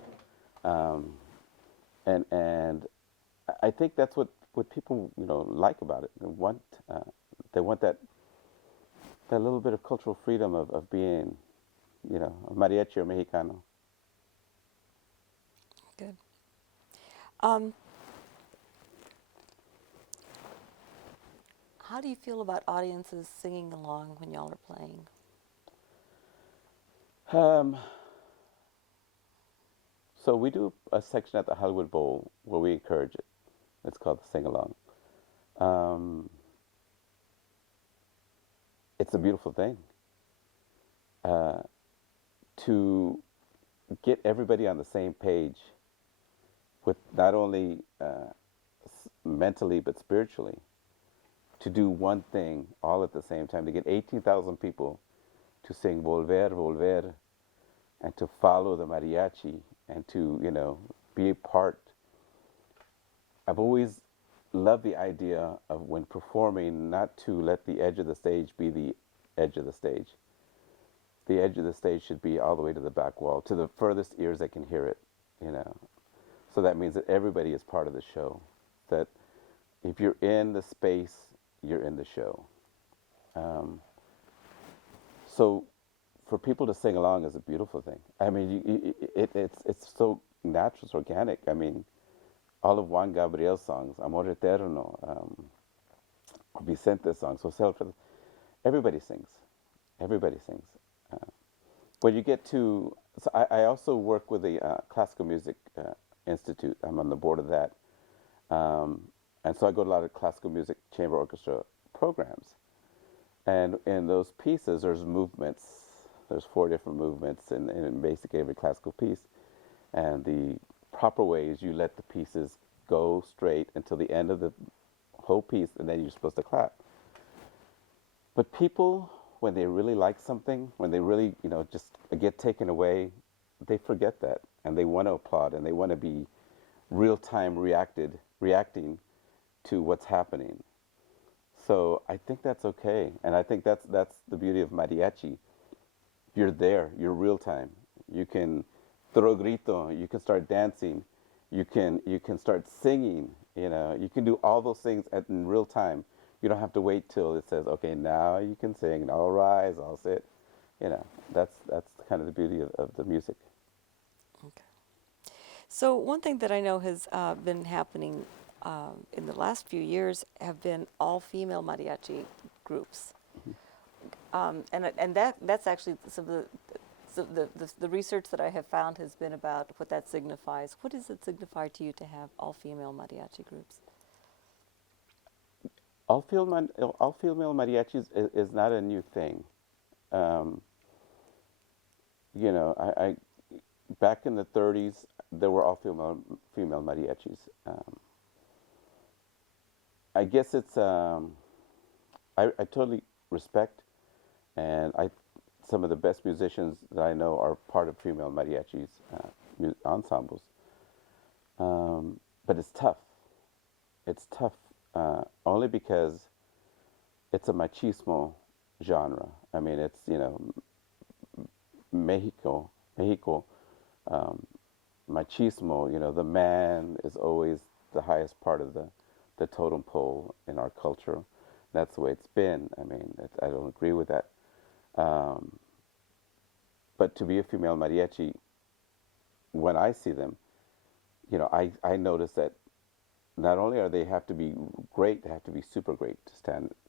Um, and I think that's what people, like about it. Uh, they want that little bit of cultural freedom of being, a mariachi or Mexicano. Good. Um, how do you feel about audiences singing along when y'all are playing? Um, so we do a section at the Hollywood Bowl where we encourage it. It's called the Sing Along. Um, it's a beautiful thing uh, to get everybody on the same page with not only mentally but spiritually, to do one thing all at the same time, to get 18,000 people to sing Volver, Volver, and to follow the mariachi and to, be a part. I've always loved the idea of when performing not to let the edge of the stage be the edge of the stage. The edge of the stage should be all the way to the back wall, to the furthest ears that can hear it, you know. So that means that everybody is part of the show. That if you're in the space, you're in the show. Um, so for people to sing along is a beautiful thing. I mean, it's so natural, it's organic. I mean, all of Juan Gabriel's songs, Amor Eterno, Vicente's songs, so everybody sings. Everybody sings. Uh, when you get to, so I also work with the Classical Music Institute. I'm on the board of that. Um, and so I go to a lot of classical music chamber orchestra programs. And in those pieces, there's movements. There's 4 different movements in basically every classical piece. And the proper way is you let the pieces go straight until the end of the whole piece, and then you're supposed to clap. But people, when they really like something, when they really, just get taken away, they forget that. And they want to applaud, and they want to be real-time reacting to what's happening. So I think that's okay. And I think that's the beauty of mariachi. You're there, you're real time. You can throw grito, you can start dancing, you can start singing, you can do all those things in real time. You don't have to wait till it says, okay, now you can sing, all rise, all sit. That's kind of the beauty of the music. Okay. So one thing that I know has been happening in the last few years have been all-female mariachi groups, and that's actually some of the research that I have found has been about what that signifies. What does it signify to you to have all-female mariachi groups? All female mariachis is not a new thing. Um, I back in the 30s there were all female mariachis. I guess it's I totally respect, and some of the best musicians that I know are part of female mariachis ensembles. But it's tough. It's tough only because it's a machismo genre. I mean, it's Mexico, um, machismo. The man is always the highest part of the totem pole in our culture. That's the way it's been. I mean, I don't agree with that. Um, but to be a female mariachi, when I see them, I notice that not only are they have to be great, they have to be super great to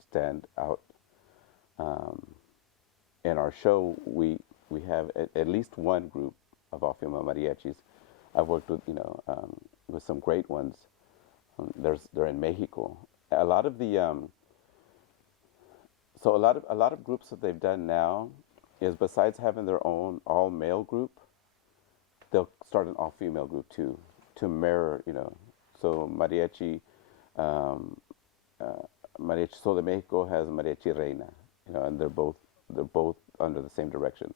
stand out. Um, in our show, we have at least one group of all female mariachis. I've worked with some great ones. They're in Mexico. A lot of the so a lot of groups that they've done now is, besides having their own all male group, they'll start an all female group too, to mirror. So um, uh, Mariachi Sol de Mexico has Mariachi Reina, and they're both under the same direction.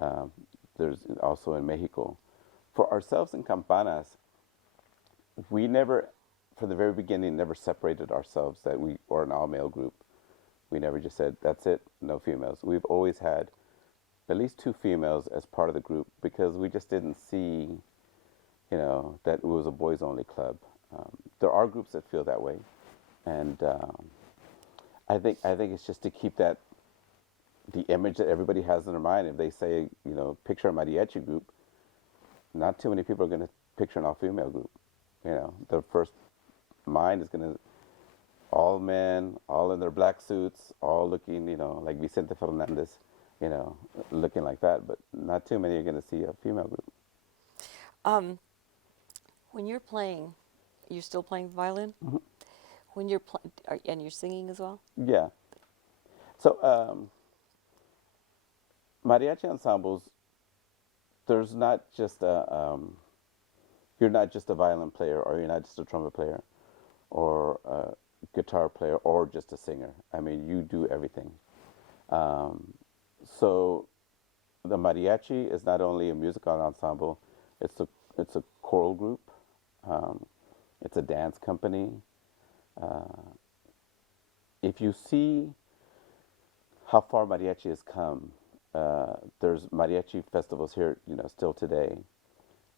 Um, There's also in Mexico. For ourselves in Campanas, we never, from the very beginning, never separated ourselves that we were an all-male group. We never just said, that's it, no females. We've always had at least 2 females as part of the group because we just didn't see, that it was a boys-only club. There are groups that feel that way, and I think it's just to keep that the image that everybody has in their mind. If they say, picture a mariachi group, not too many people are going to picture an all-female group. The first mind is going to all men, all in their black suits, all looking, like Vicente Fernandez, looking like that. But not too many are going to see a female group. When you're playing, you're still playing the violin? Mm-hmm. When you're and you're singing as well? Yeah. So mariachi ensembles, there's not just you're not just a violin player, or you're not just a trumpet player, or a guitar player, or just a singer. I mean, you do everything. So the mariachi is not only a musical ensemble, it's a choral group, it's a dance company. If you see how far mariachi has come, there's mariachi festivals here, still today,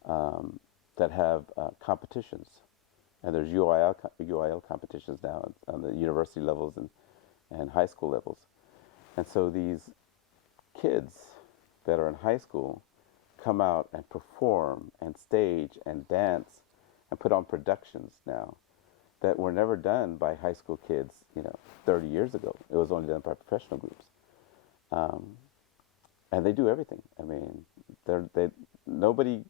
that have competitions, and there's UIL competitions now on the university levels and high school levels, and so these kids that are in high school come out and perform and stage and dance and put on productions now that were never done by high school kids, 30 years ago. It was only done by professional groups. And they do everything. I mean, nobody,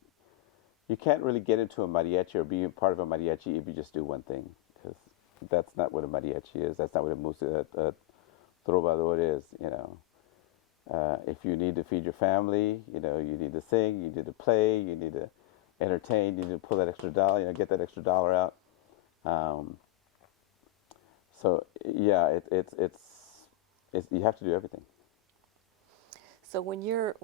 you can't really get into a mariachi or be part of a mariachi if you just do one thing, because that's not what a mariachi is. That's not what a trovador is, If you need to feed your family, you need to sing, you need to play, you need to entertain, you need to pull that extra dollar, get that extra dollar out. So yeah, it's you have to do everything. So when you're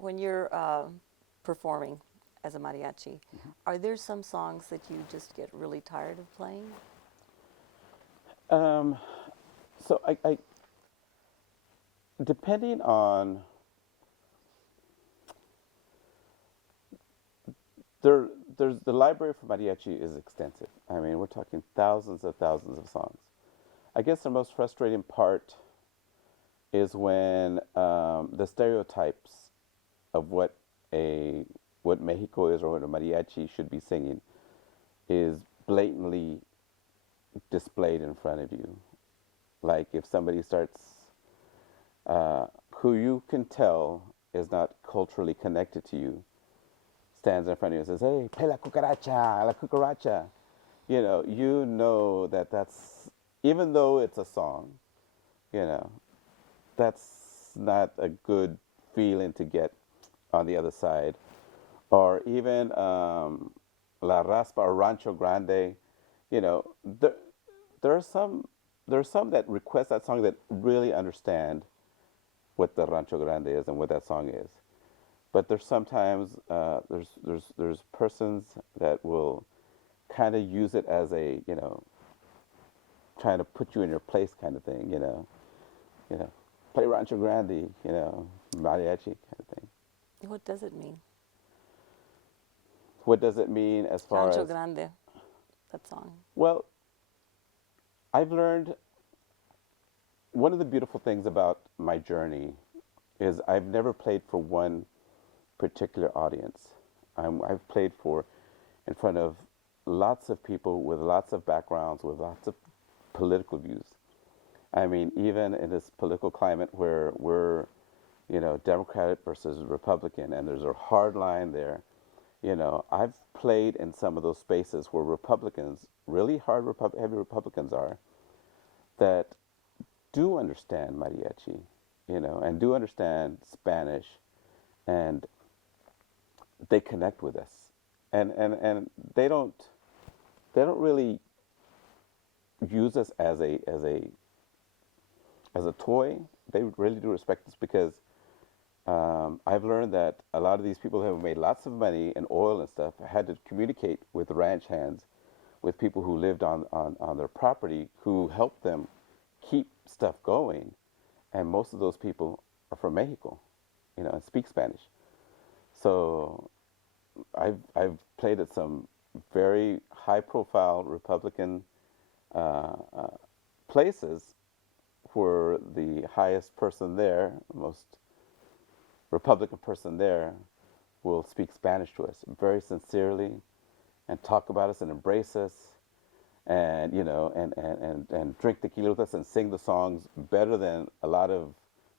performing as a mariachi, Mm-hmm. are there some songs that you just get really tired of playing? So I depending on there's the library for mariachi is extensive. I mean, we're talking thousands of songs. I guess the most frustrating part is when the stereotypes of what Mexico is or what a mariachi should be singing is blatantly displayed in front of you. Like if somebody starts, who you can tell is not culturally connected to you, stands in front of you and says, "Hey, play la cucaracha." You know that's, even though it's a song, that's not a good feeling to get on the other side. Or even La Raspa or Rancho Grande, there are some that request that song that really understand what the Rancho Grande is and what that song is. But there's sometimes there's persons that will kind of use it as a trying to put you in your place kind of thing, play Rancho Grande, mariachi kind of thing. What does it mean? What does it mean as far Rancho as Grande, that song. Well, I've learned one of the beautiful things about my journey is I've never played for one particular audience. I've played in front of lots of people with lots of backgrounds, with lots of political views. I mean, even in this political climate where we're, Democratic versus Republican, and there's a hard line there, I've played in some of those spaces where Republicans, really hard heavy Republicans are, that do understand mariachi, and do understand Spanish, and they connect with us, and they don't really use us as a toy. They really do respect us because I've learned that a lot of these people who have made lots of money in oil and stuff had to communicate with ranch hands, with people who lived on their property, who helped them keep stuff going. And most of those people are from Mexico, and speak Spanish. So I've played at some very high-profile Republican places where the highest person there, most Republican person there, will speak Spanish to us very sincerely and talk about us and embrace us and and drink tequila with us and sing the songs better than a lot of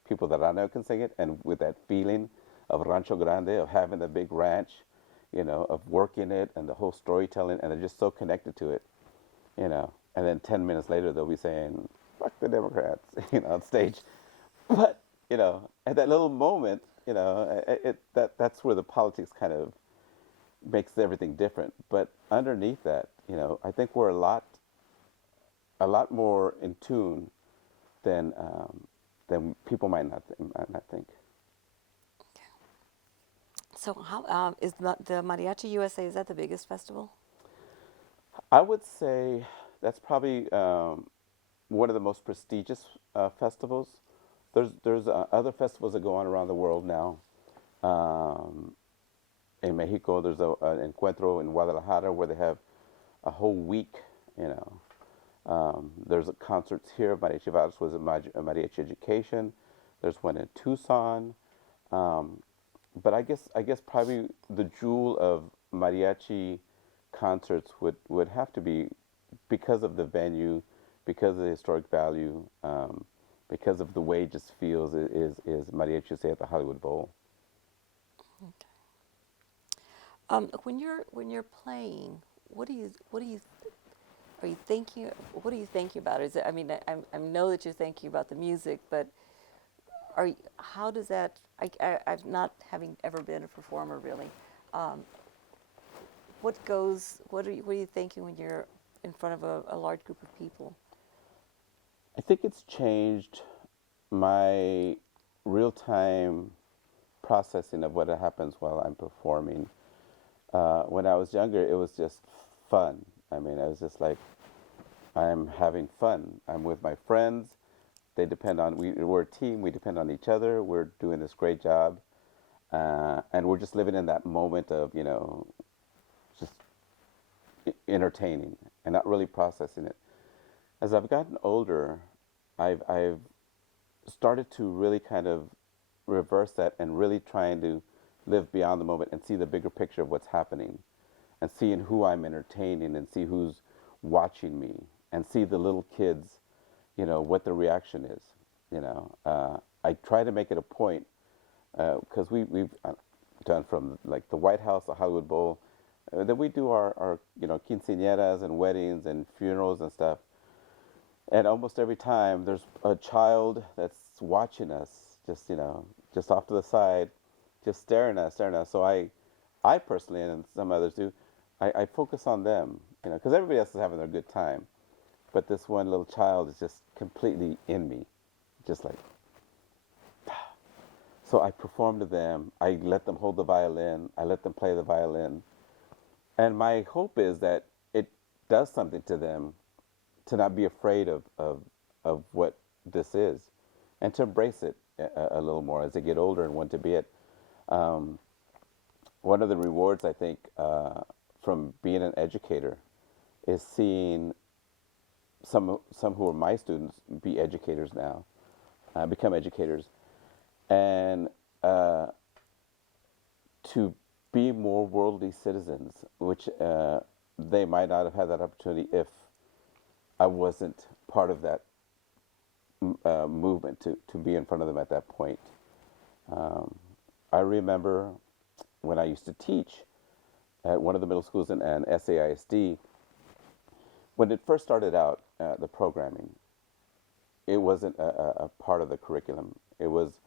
people that I know can sing it, and with that feeling of Rancho Grande, of having the big ranch, of working it and the whole storytelling, and they're just so connected to it, and then 10 minutes later they'll be saying fuck the Democrats on stage. But at that little moment, that's where the politics kind of makes everything different. But underneath that, I think we're a lot more in tune than people might not think. So how is the Mariachi USA, is that the biggest festival? I would say that's probably one of the most prestigious festivals. There's other festivals that go on around the world now. Um, in Mexico, there's an encuentro in Guadalajara where they have a whole week. You there's concerts here. Mariachi Vargas was a mariachi education. There's one in Tucson. Um, but I guess probably the jewel of mariachi concerts would have to be, because of the venue, because of the historic value, because of the way it just feels, is Mariachi say at the Hollywood Bowl. Okay. When you're playing, what do you are you thinking? What are you thinking about? Is it? I mean, I know that you're thinking about the music, but how does that? I've not having ever been a performer really. Um, what goes? What are you thinking when you're in front of a large group of people? I think it's changed my real time processing of what happens while I'm performing. When I was younger, it was just fun. I mean, I was just like, I'm having fun. I'm with my friends. They depend on, we're a team. We depend on each other. We're doing this great job. And we're just living in that moment of, just entertaining and not really processing it. As I've gotten older, I've started to really kind of reverse that and really trying to live beyond the moment and see the bigger picture of what's happening, and seeing who I'm entertaining and see who's watching me and see the little kids, what the reaction is. I try to make it a point, because we've done from like the White House, the Hollywood Bowl, then we do our quinceañeras and weddings and funerals and stuff. And almost every time there's a child that's watching us, just off to the side, just staring at us. So I personally, and some others do, I focus on them, because everybody else is having their good time. But this one little child is just completely in me, just like, so I perform to them. I let them hold the violin. I let them play the violin. And my hope is that it does something to them, to not be afraid of what this is, and to embrace it a little more as they get older and want to be it. Um, One of the rewards, I think, from being an educator is seeing some who are my students be educators now, become educators, and to be more worldly citizens, which they might not have had that opportunity if I wasn't part of that movement to be in front of them at that point. I remember when I used to teach at one of the middle schools in SAISD, when it first started out, the programming, it wasn't a part of the curriculum. It was,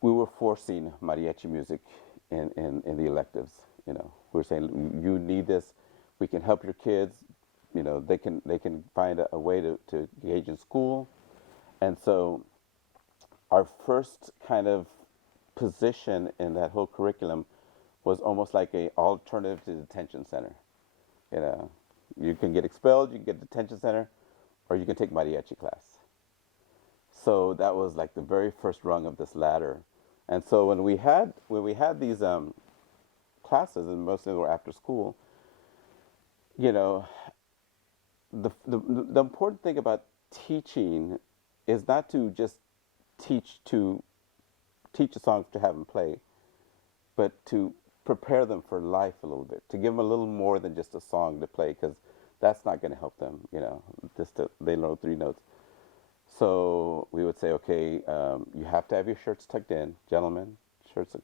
we were forcing mariachi music in the electives. We were saying, you need this. We can help your kids. They can find a way to engage in school. And so our first kind of position in that whole curriculum was almost like a alternative to detention center. You know, you can get expelled, you can get detention center, or you can take mariachi class. So that was like the very first rung of this ladder. And so when we had these classes, and most of them were after school, you know, the important thing about teaching is not to just to teach a song to have them play, but to prepare them for life a little bit, to give them a little more than just a song to play, because that's not going to help them, they know 3 notes. So we would say, okay, you have to have your shirts tucked in, gentlemen, shirts,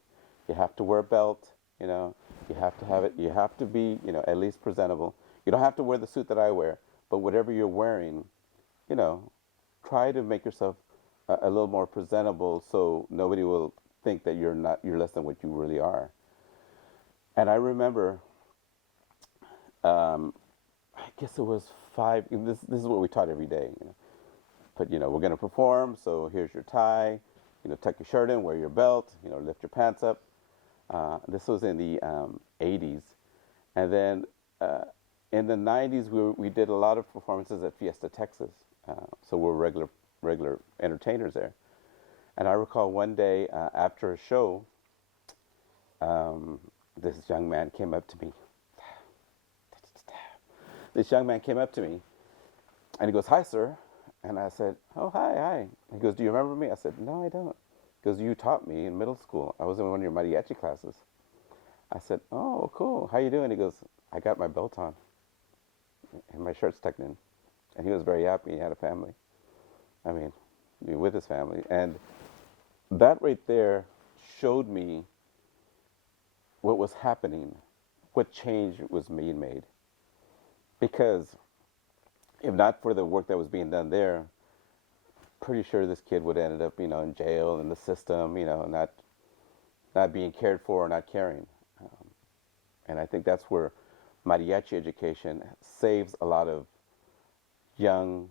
you have to wear a belt, you have to have it, you have to be, at least presentable. You don't have to wear the suit that I wear, but whatever you're wearing, you know, try to make yourself a little more presentable so nobody will think that you're less than what you really are. And I remember, I guess it was this is what we taught every day. But we're going to perform, so here's your tie, tuck your shirt in, wear your belt, lift your pants up. This was in the 80s. And then in the 90s, we did a lot of performances at Fiesta, Texas. So we're regular entertainers there. And I recall one day after a show, this young man came up to me. This young man came up to me, and he goes, "Hi, sir." And I said, "Oh, hi." He goes, "Do you remember me?" I said, "No, I don't." He goes, "You taught me in middle school. I was in one of your mariachi classes." I said, "Oh, cool. How you doing?" He goes, "I got my belt on, and my shirt's tucked in." And he was very happy. He had a family. I mean, with his family. And that right there showed me what was happening, what change was being made. Because if not for the work that was being done there, pretty sure this kid would have ended up, in jail, in the system, not being cared for or not caring. And I think that's where mariachi education saves a lot of young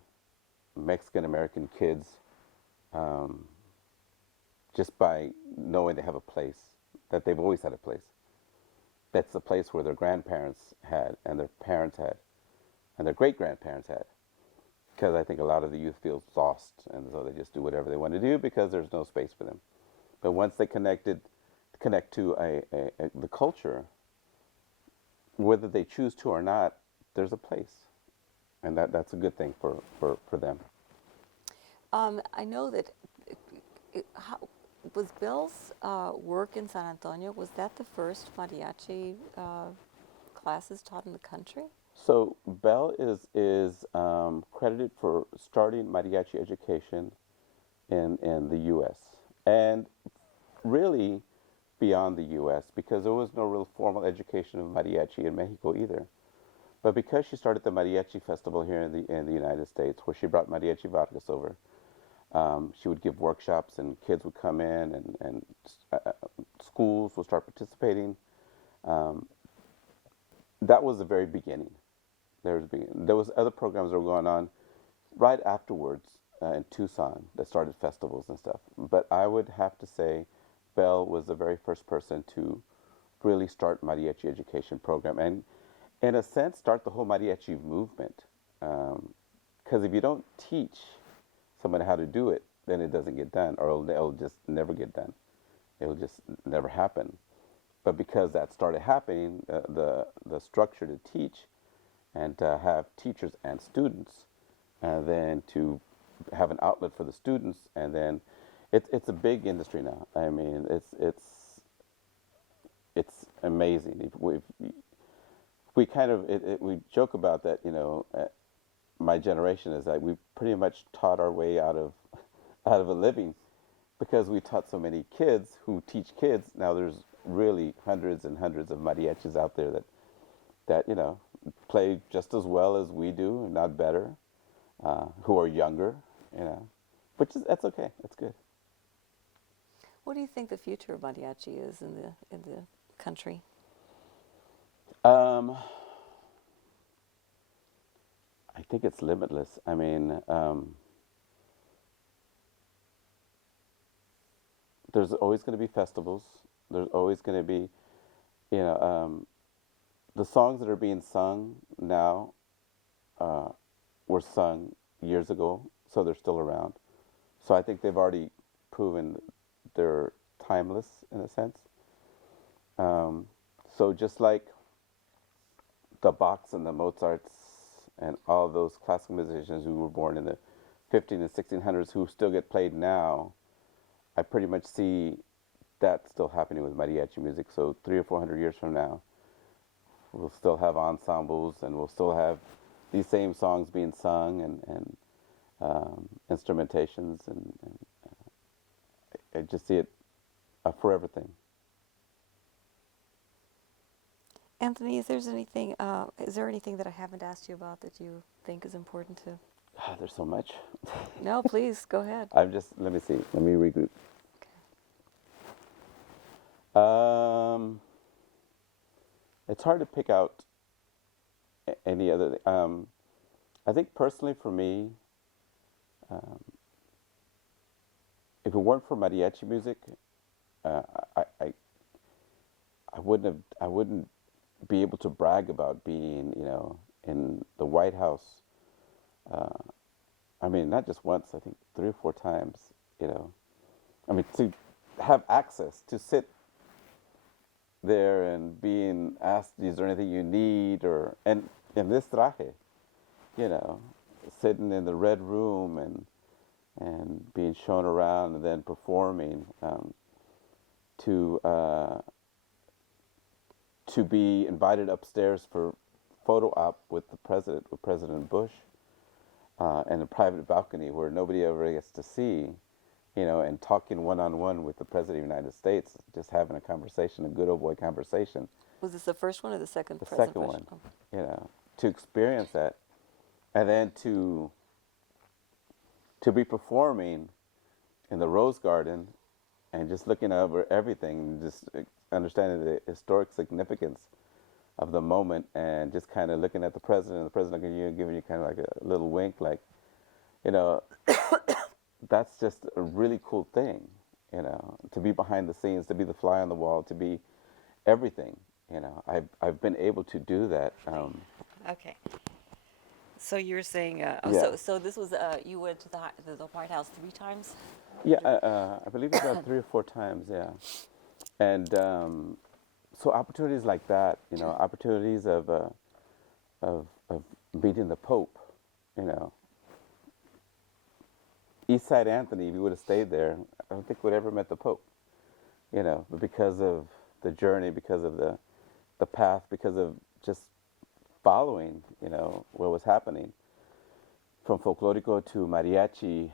Mexican-American kids, just by knowing they have a place, that they've always had a place. That's the place where their grandparents had, and their parents had, and their great-grandparents had. Because I think a lot of the youth feels lost, and so they just do whatever they want to do because there's no space for them. But once they connect to the culture, whether they choose to or not, there's a place. And that's a good thing for them. I know that was Bill's work in San Antonio, was that the first mariachi classes taught in the country? So Bell is credited for starting mariachi education in the U.S. and really beyond the U.S. because there was no real formal education of mariachi in Mexico either. But because she started the mariachi festival here in the United States, where she brought Mariachi Vargas over, she would give workshops, and kids would come in, and schools would start participating. That was the very beginning. There was other programs that were going on right afterwards in Tucson that started festivals and stuff. But I would have to say Bell was the very first person to really start mariachi education program, and in a sense start the whole mariachi movement. Because if you don't teach someone how to do it, then it doesn't get done, or it'll just never get done. It'll just never happen. But because that started happening, the structure to teach and to have teachers and students, and then to have an outlet for the students, and then it's a big industry now. I mean, it's amazing. We kind of we joke about that. My generation is that we pretty much taught our way out of a living, because we taught so many kids who teach kids. Now there's really hundreds and hundreds of mariachis out there that play just as well as we do, not better, who are younger, which is, that's okay. That's good. What do you think the future of mariachi is in the country? I think it's limitless. I mean, there's always going to be festivals. There's always going to be, you know, the songs that are being sung now uh, were sung years ago, so they're still around. So I think they've already proven they're timeless in a sense. Um, so just like the Bachs and the Mozarts and all those classical musicians who were born in the 15 and 1600s who still get played now, I pretty much see that still happening with mariachi music. So 300 or 400 years from now, we'll still have ensembles and we'll still have these same songs being sung and instrumentations, and I just see it a forever thing. Anthony, is there anything that I haven't asked you about that you think is important to? There's so much. No, please, go ahead. Let me see, let me regroup. It's hard to pick out any other. I think personally for me, um, if it weren't for mariachi music, uh, I, I I wouldn't be able to brag about being, in the White House. Uh, I mean, not just once. I think 3 or 4 times. You know, I mean, to have access to sit there and being asked, "Is there anything you need?" or and in this traje, you know, sitting in the red room and being shown around and then performing, to to be invited upstairs for photo op with with President Bush, in a private balcony where nobody ever gets to see, and talking one-on-one with the President of the United States, just having a conversation, a good old boy conversation. Was this the first one or the second? The President second Bush? one, Oh. to experience that, and then to be performing in the Rose Garden and just looking over everything, just understanding the historic significance of the moment, and just kind of looking at the president, and the president looking at you and giving you kind of like a little wink, like, you know, that's just a really cool thing, to be behind the scenes, to be the fly on the wall, to be everything. I've been able to do that. Okay. So you're saying, Yeah. so this was, you went to the White House 3 times? Yeah, I believe it's about 3 or 4 times, yeah. And so opportunities like that, opportunities of meeting the Pope, you know. Eastside Anthony, if he would have stayed there, I don't think would have ever met the Pope, but because of the journey, because of the path, because of just following, what was happening. From Folklorico to Mariachi,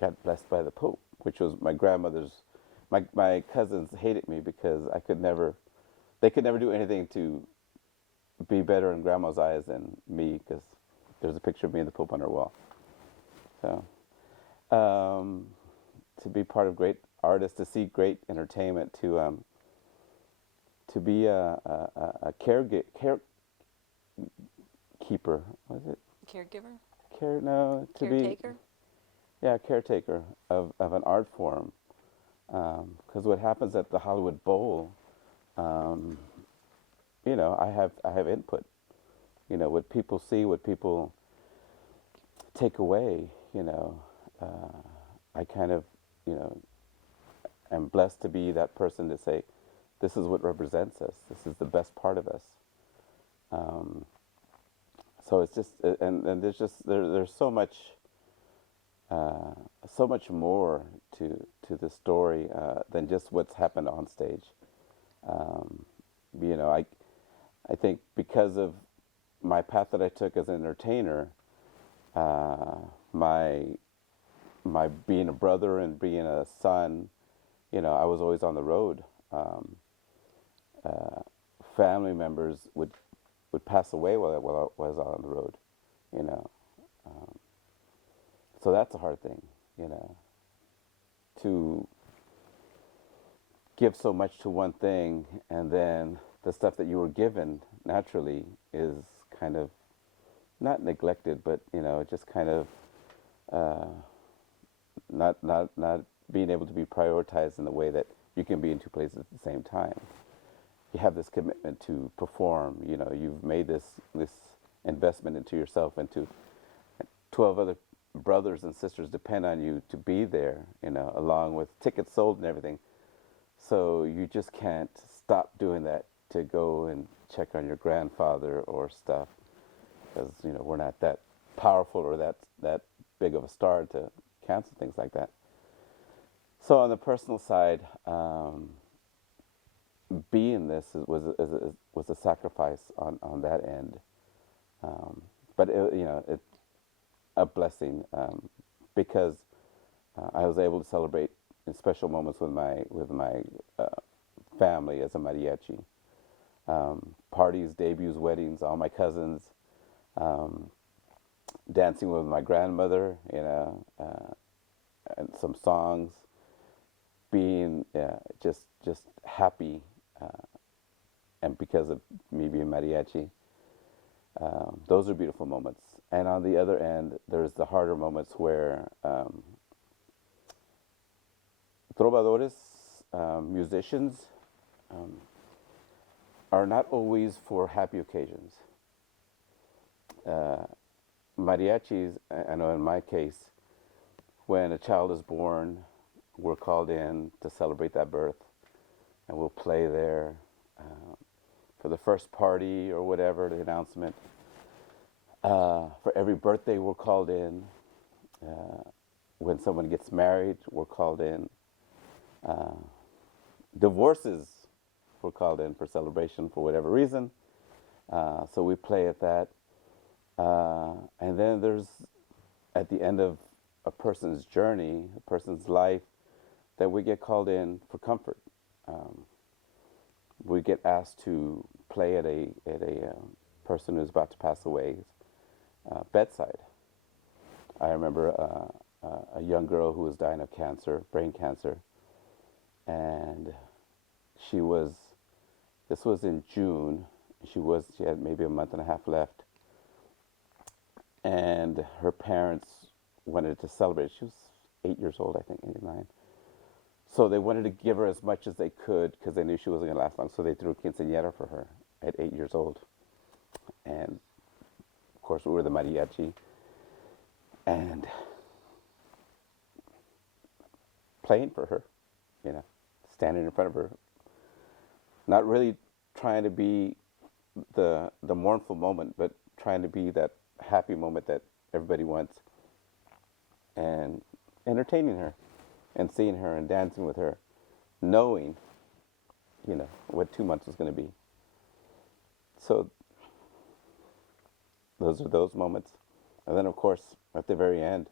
got blessed by the Pope, which was my grandmother's. My cousins hated me because they could never do anything to be better in grandma's eyes than me, because there's a picture of me and the Pope on her wall. So, to be part of great artists, to see great entertainment, to be a carekeeper. What is it? Caregiver? No, to be. Caretaker? Yeah, caretaker of an art form. Because what happens at the Hollywood Bowl, I have input. What people see, what people take away. I kind of, am blessed to be that person to say, this is what represents us. This is the best part of us. So it's just, and there's so much. So much more to the story than just what's happened on stage. I think because of my path that I took as an entertainer, my being a brother and being a son, I was always on the road. Family members would pass away while I was on the road, So that's a hard thing, to give so much to one thing, and then the stuff that you were given naturally is kind of not neglected, but just kind of not being able to be prioritized in the way that you can be in two places at the same time. You have this commitment to perform. You know, you've made this investment into yourself, and to 12 other brothers and sisters depend on you to be there. You know, along with tickets sold and everything. So you just can't stop doing that to go and check on your grandfather or stuff, because you know we're not that powerful or that big of a star to cancel things like that. So on the personal side, being this was a sacrifice on that end, but it's a blessing, because I was able to celebrate in special moments with my family as a mariachi. Parties, debuts, weddings, all my cousins, dancing with my grandmother, and some songs, being just happy, and because of me being mariachi, those are beautiful moments. And on the other end, there's the harder moments where trovadores, musicians, are not always for happy occasions. Mariachis, I know in my case, when a child is born, we're called in to celebrate that birth, and we'll play there for the first party or whatever, the announcement. For every birthday, we're called in. When someone gets married, we're called in. Divorces, we're called in for celebration for whatever reason. So we play at that. And then there's, at the end of a person's journey, a person's life, that we get called in for comfort. We get asked to play at a person who's about to pass away's bedside. I remember a young girl who was dying of cancer, brain cancer, and this was in June. She had maybe a month and a half left, and her parents wanted to celebrate. She was 8 years old, I think, 8 or 9. So they wanted to give her as much as they could because they knew she wasn't going to last long. So they threw a quinceañera for her at 8 years old. And of course, we were the mariachi. And playing for her, standing in front of her. Not really trying to be the mournful moment, but trying to be that happy moment that everybody wants. And entertaining her, and seeing her and dancing with her, knowing, what 2 months was going to be. So those are those moments. And then, of course, at the very end,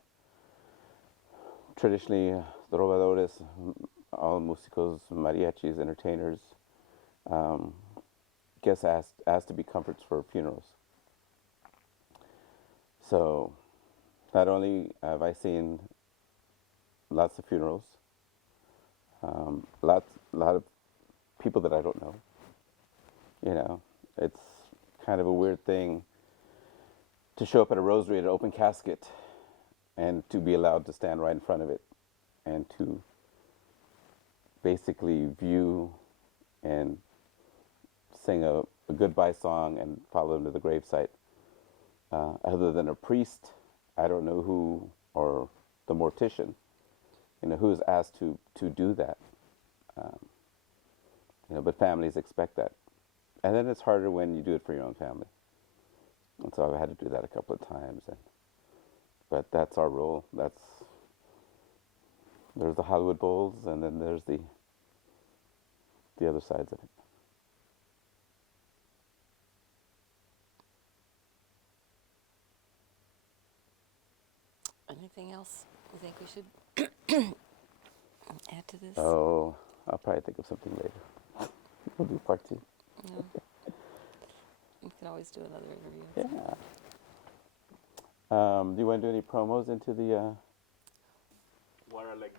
traditionally, trovadores, all músicos, mariachis, entertainers, gets asked to be comforts for funerals. So not only have I seen lots of funerals, a lot of people that I don't know. It's kind of a weird thing to show up at a rosary at an open casket and to be allowed to stand right in front of it and to basically view and sing a goodbye song and follow them to the gravesite. Other than a priest, I don't know who, or the mortician, who is asked to do that. But families expect that. And then it's harder when you do it for your own family. And so I've had to do that a couple of times. But that's our role. There's the Hollywood Bowls, and then there's the other sides of it. Anything else you think we should add to this? Oh, I'll probably think of something later. We'll do part 2. No. We can always do another interview. Yeah. Do you want to do any promos into the... What are like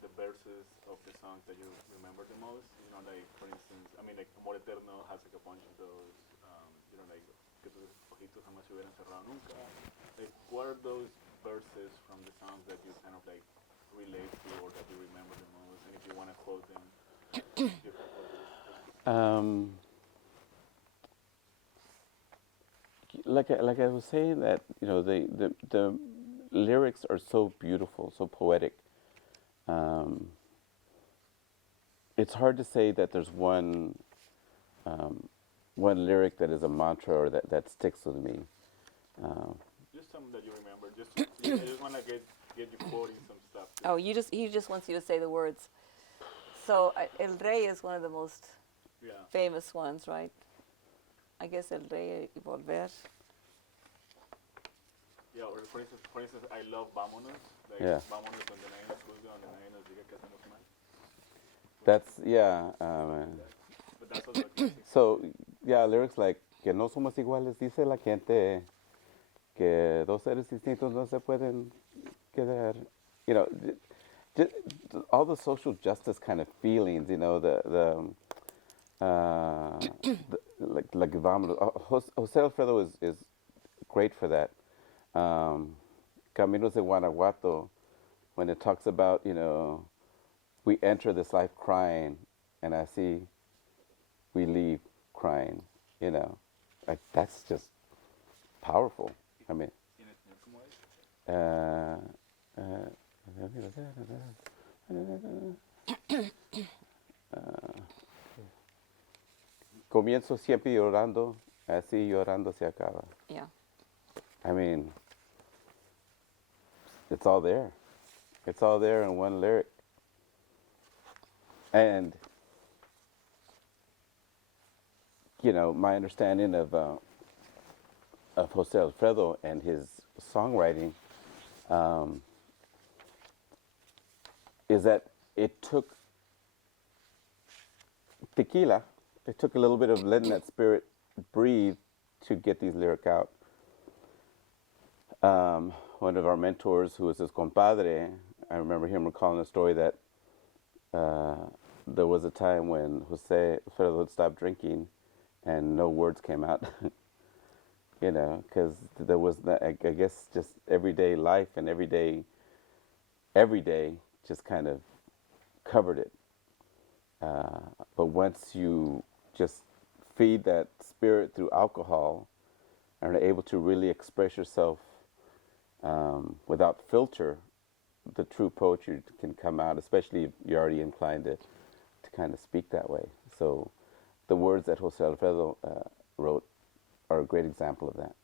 the verses of the songs that you remember the most? Like for instance, like Amor Eterno has like a bunch of those. Like que tus ojitos jamás se hubieran cerrado nunca. Like what are those verses from the songs that you kind of like relate to or that you remember the most, and if you want to quote them, you can quote those. Like I was saying that the lyrics are so beautiful, so poetic. Um, it's hard to say that there's one lyric that is a mantra or that sticks with me. Um, Just some that you remember. I just want to get you quoting some stuff. Oh, he just wants you to say the words. So El Rey is one of the most Yeah. famous ones, right? I guess El Rey y Volver. Yeah, or for instance, I love Vámonos. Like, Yeah. Vámonos donde nadie nos juzga, donde nadie nos diga que hacemos mal. that's yeah. But that's also a classic. So yeah, lyrics like que no somos iguales dice la gente, que dos seres distintos no se pueden quedar. You know, all the social justice kind of feelings. You know, like vamos. Jose Alfredo is great for that. Caminos de Guanajuato, when it talks about, we enter this life crying, and I see we leave crying, like that's just powerful. I mean, uh, uh, comienzo siempre llorando, así llorando se acaba. Yeah. I mean, it's all there. It's all there in one lyric. And, my understanding of Jose Alfredo and his songwriting is that it took tequila, it took a little bit of letting that spirit breathe to get these lyrics out. One of our mentors, who was his compadre, I remember him recalling a story that there was a time when Jose Alfredo had stopped drinking and no words came out, because there was, I guess, just everyday life and every day just kind of covered it. But once you just feed that spirit through alcohol and are able to really express yourself without filter, the true poetry can come out, especially if you're already inclined to kind of speak that way. So the words that Jose Alfredo wrote are a great example of that.